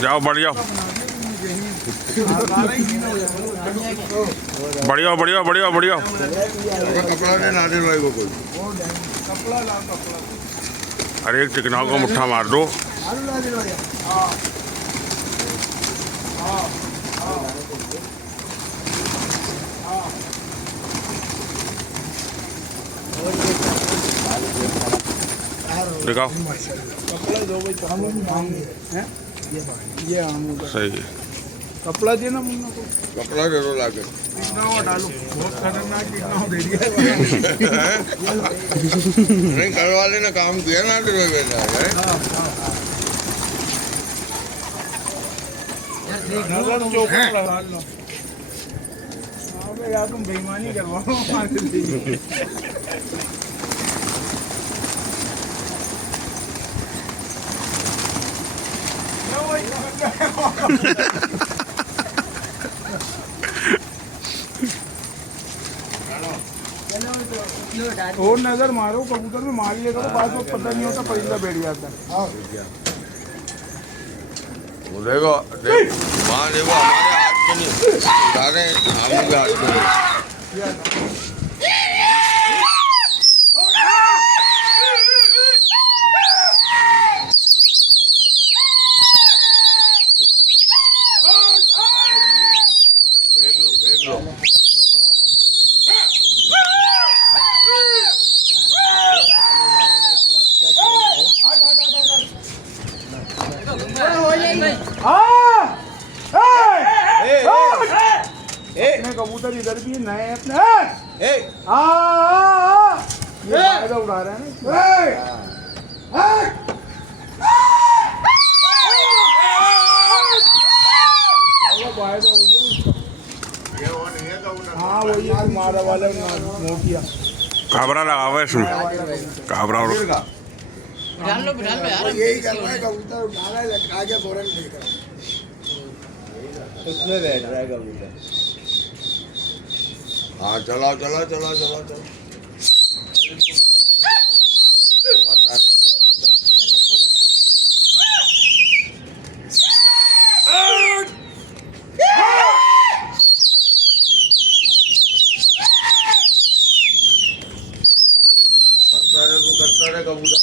जाओ बढ़ जाओ बढ़िया बढ़िया बढ़िया बढ़िया। कपड़ा दे नादिर भाई को कोई। कपड़ा ला कपड़ा अरे एक चिकनाओं को मुट्ठा मार दो। आलू नादिर भाई हाँ हाँ हाँ दिखाओ कपड़ा दो भाई हैं ये आमू का सही है। कपड़ा दे ना मुन्ना को कपड़ा दे दो लाके। चिकनाओ डालो बहुत खतरनाक चिकनाओ दे दिया नहीं घर वाले ने काम किया नादिर भाई बेटा है। नजर चौक लगा लो अबे यार तुम बेईमानी करवाओ हमारे लिए और नजर मारो कबूतर में मार लिया करो बाद में पता नहीं होता परिंदा बैठ जाता है वो देखो देख वहाँ देखो हमारे हाथ में नहीं सारे आलू के हाथ में नहीं। देख लो अपने कबूतर इधर भी नए हैं अपने ये फायदा उड़ा रहे हैं फायदा हो गया हाँ वही मारा वाला मोटिया काबरा लगा हुआ है इसमें। काबरा डाल लो यार। यही कर रहा है कबूतर उठा रहा है लटका के फौरन फेंक रहा है उसमें बैठ रहा है कबूतर। हाँ चलाओ चलाओ चलाओ चलाओ चलाओ पता है कबूतर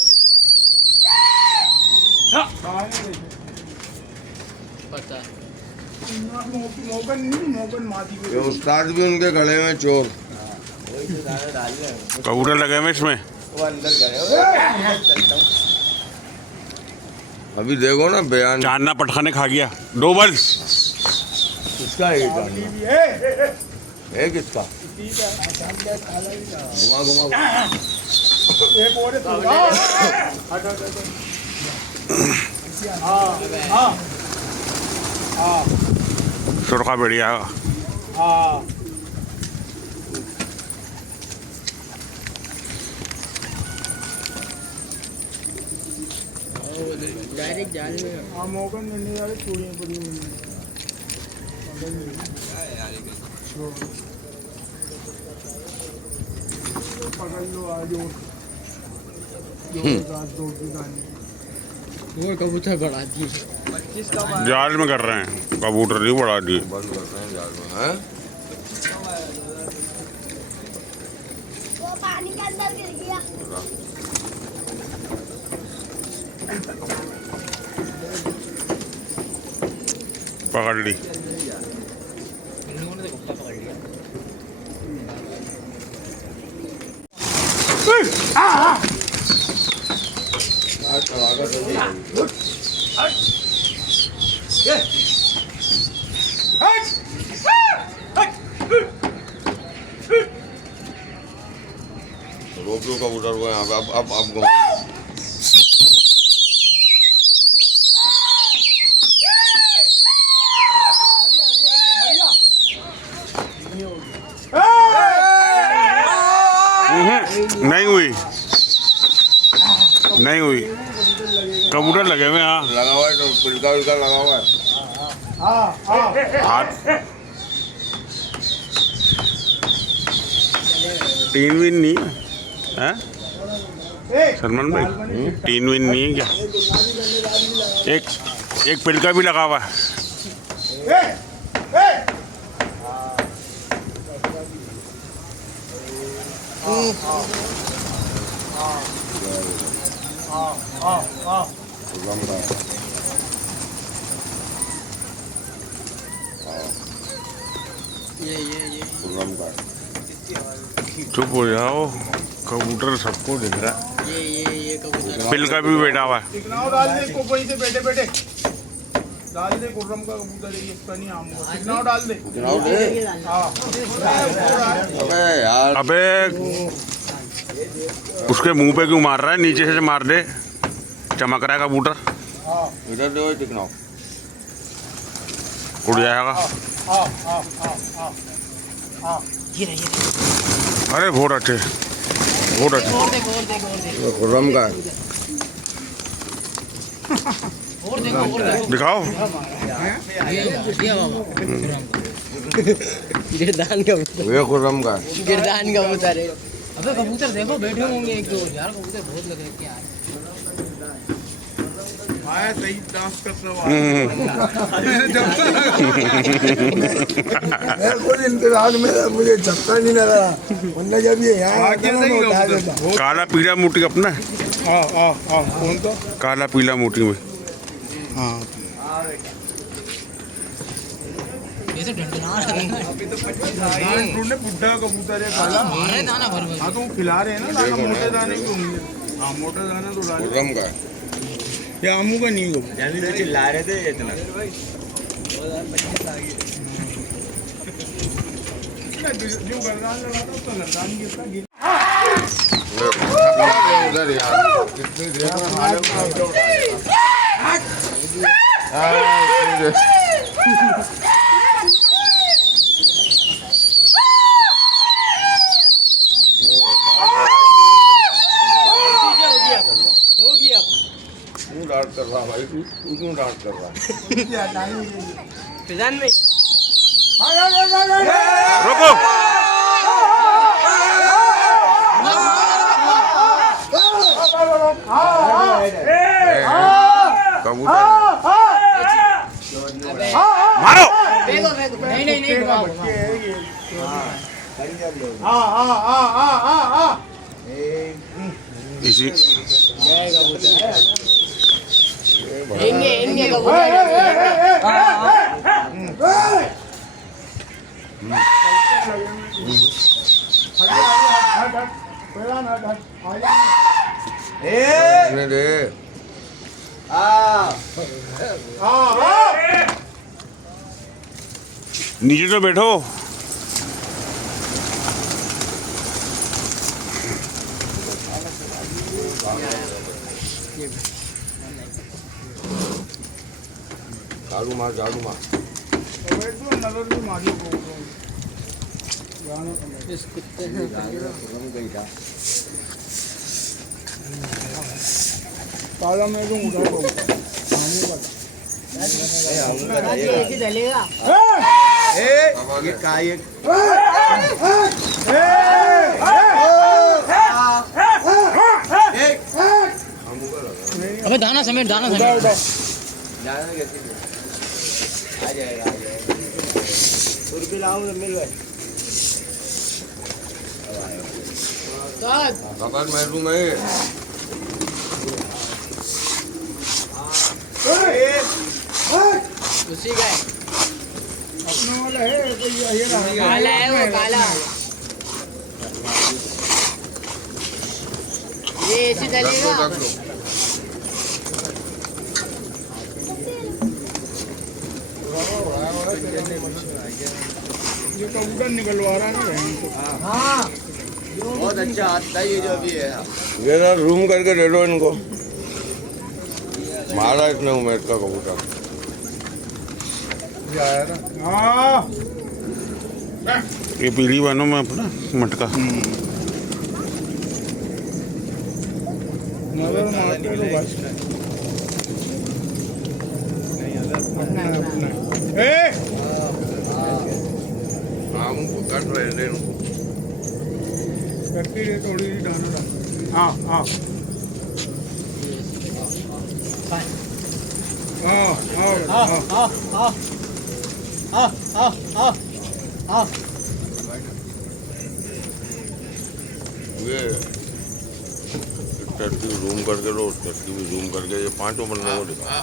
हाँ पता है। मोगन नहीं, मोगन मादी को ये उस्ताद भी उनके गले में चोर। कबूतर लगे हुए इसमें। अभी देखो ना बयान चांदना पटखाने खा गया। दो बल किसका है, किसका घुमा घुमा एक और है तो हाँ हाँ हाँ सुरखा बढ़िया। हाँ डायरेक्ट जाल में हाँ मोगन मिलने वाले चूड़ियाँ पड़ी हुई हैं। पकड़ लो आज और दो की गाने वो कबूतर बढ़ा दिए। जाल में कर रहे हैं, कबूतर नहीं बढ़ा दिए। बंद कर रहे हैं जाल में, हैं? वो पानी के अंदर गिर गया। पकड़ ली। इन लोगों ने तो कबूतर पकड़ लिया। रोक लो कबूतर को यहाँ पे। अब घुमा। नहीं हुई, नहीं हुई। कबूतर लगे हुए हैं। हाँ लगा हुआ है तो पिलका विलका लगा हुआ है। हाथ तीन विन नहीं है सलमान भाई? तीन विन नहीं है क्या? एक पिलका भी लगा हुआ है। ये चुप हो जाओ, कबूतर सबको दिख रहा है। ये कबूतर पिलका भी बैठा हुआ है। टिकनाओ डाल दे इसको वहीं से बैठे बैठे डाल दे। खुर्रम का कबूतर है ये, इसका नहीं आम हुआ। टिकनाओ डाल दे। हाँ अबे यार, अबे उसके मुंह पे क्यों मार रहा है? नीचे से मार दे, चमक रहा है कबूतर, इधर देखो टिकनाओ। उड़ जाएगा। अरे बहुत अच्छे, बहुत अच्छे। और देख खुर्रम का है। दिखाओ। ये बाबा गिरदान कबूतर, ये खुर्रम का है। गिरदान कबूतर है। अबे कबूतर देखो बैठे होंगे एक दो यार, कबूतर बहुत लगे क्या है। आया सही डांस करता हुआ। मैं खुद इंतजार में था, मुझे झपका नहीं लगा। उनने जब ये यहाँ आया था ना, मैं उठा देता। काला पीला मोटी अपना है। कौन तो काला पीला मोटी में कैसे ढंढना रहा है। बुढ़ा कबूतर है काला। मारे दाना भर भर। हाँ तो वो खिला रहे हैं ना दाना, मोटे दाने की होंगे। हाँ मोटा दाना तो डाले। खुर्रम का है। ये आमू का नहीं है। चिल्ला रहे थे इतना। जो गर्दान लगा था उसका गर्दान गिरता गिर। इधर यार कितनी देर में हालत खराब हो रहा है। हो गया क्यों डांट कर रहा भाई? तू क्यों डांट कर रहा? फिजान में रोको। कबूतर मारो। नहीं इसी कबूतर रहने दे। नीचे तो बैठो। झाड़ू मार झाड़ू मार। नजर भी मारी को इस कुत्ते ने काला में तो उधर को ऐसे डलेगा। अबे दाना समेट दाना समेट। खबर मैं लूँ मैं। उसी का है। अपने वाला है तो ये काला है वो काला। ये ऐसे डलेगा। रख लो। ये कबूतर निकलवा रहा है ना। हाँ बहुत अच्छा आता है ये जो अभी है। ये ना रूम करके दे दो इनको। मारा इसने उमेश का कबूतर। हाँ ये पीली बानों में अपना मटका। नजर मारते तो बस। हाँ उनको कट रहे थे इनको। करती है थोड़ी सी दाना डाल। हाँ हाँ ये टर्की रूम करके लो। टर्की भी रूम करके ये पांचों बंदों को दिखा।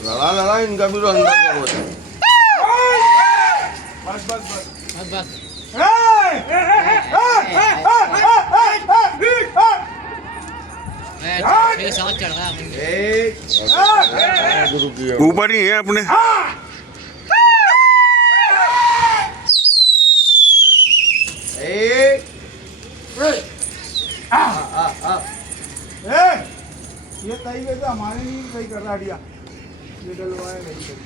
लड़ा लड़ा इनका भी तो अंदर करो। बस बस बस बस बस। मेरे साथ चढ़ रहा है। गुरु की ऊपर ही है अपने। ये सही वैसे हमारे नहीं सही कर रहा दिया। ये डलवाए नहीं सही।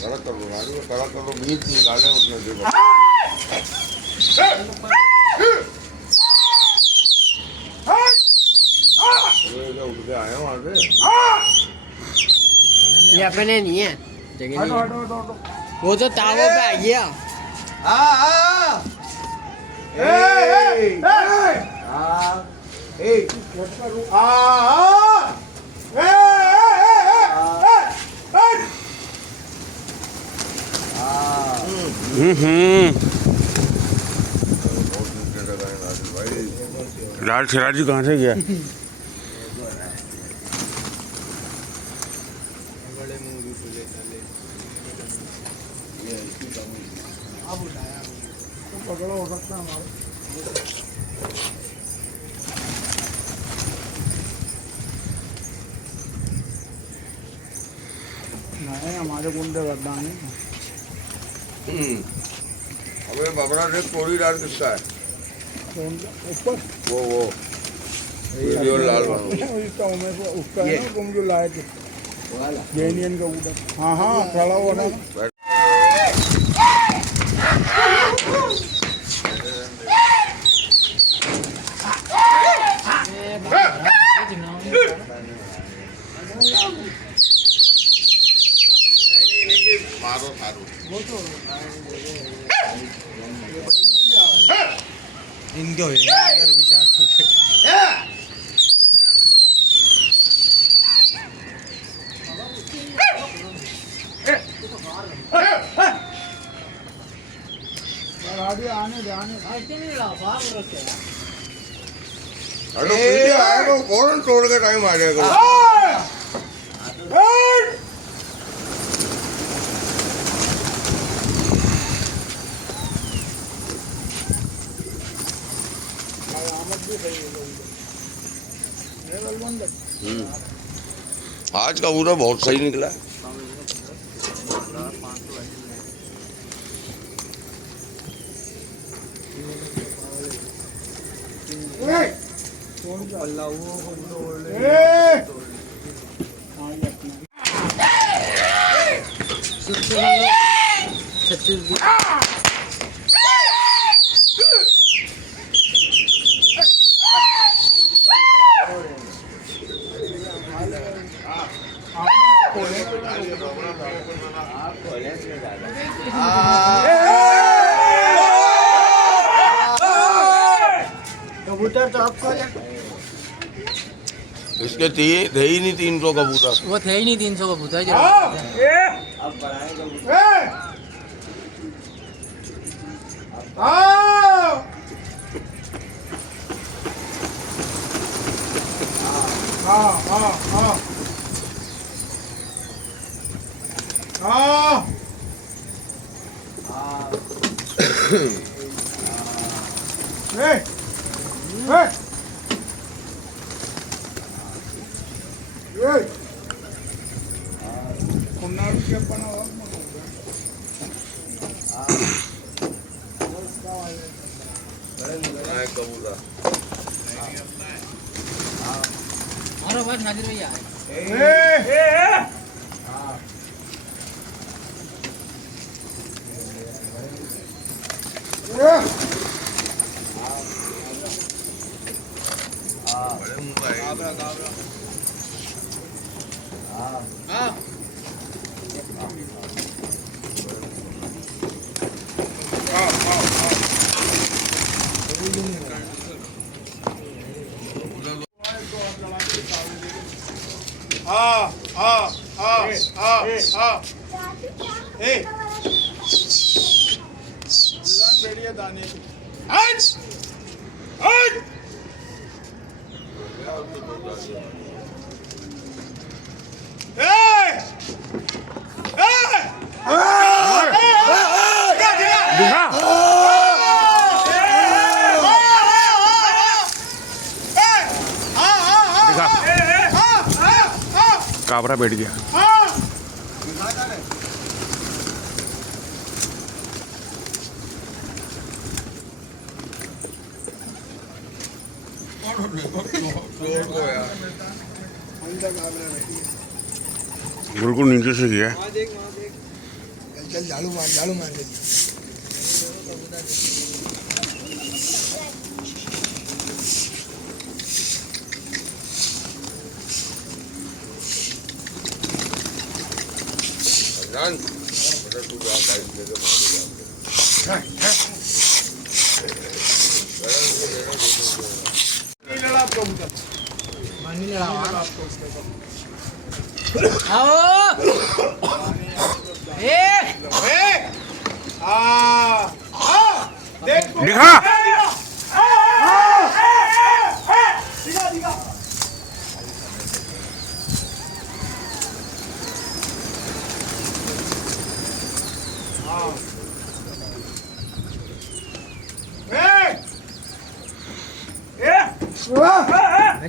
कड़ा कर लो गाड़ी में। कड़ा कर लो। बीच निकाले उसमें देखो। उठ के आए वहां से। ये अपने नहीं है। हटो हटो हटो हटो। वो तो तावों पे आ गया। लाल सिराजी कहाँ से गया? पकड़ो हो सकता है हमारे। नहीं हमारे गुंडे गद्दान है। अबे बबरा देख कोड़ी डाल किसका है? ऊपर वो वीडियो लाल वाला। उसका है ना तुम जो लाए थे जैनियन का उधर। हाँ हाँ खड़ा हुआ था। मारो थारू। इनके हो अंदर विचार गाड़ी आने दे आने दे। ऐसे नहीं लगा बाहर रखे यार। अरे पीछे आएगा फौरन तोड़ के टाइम आ जाएगा आज का पूरा बहुत सही निकला है कबूतर तो आपको इसके थे ही नहीं 300 कबूतर वो थे ही नहीं 300 का भूता जो कबूतर मारो बस नाजिर भैया बड़े मुंह का है बैठिए दाने काबरा बैठ गया बिल्कुल नीचे से गया चल झाड़ू मार दे जान बेटा तू जा गाइड लेके मार लड़ा कबूतर नहीं लड़ा आओ देख दिखा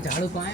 झाड़ू पाए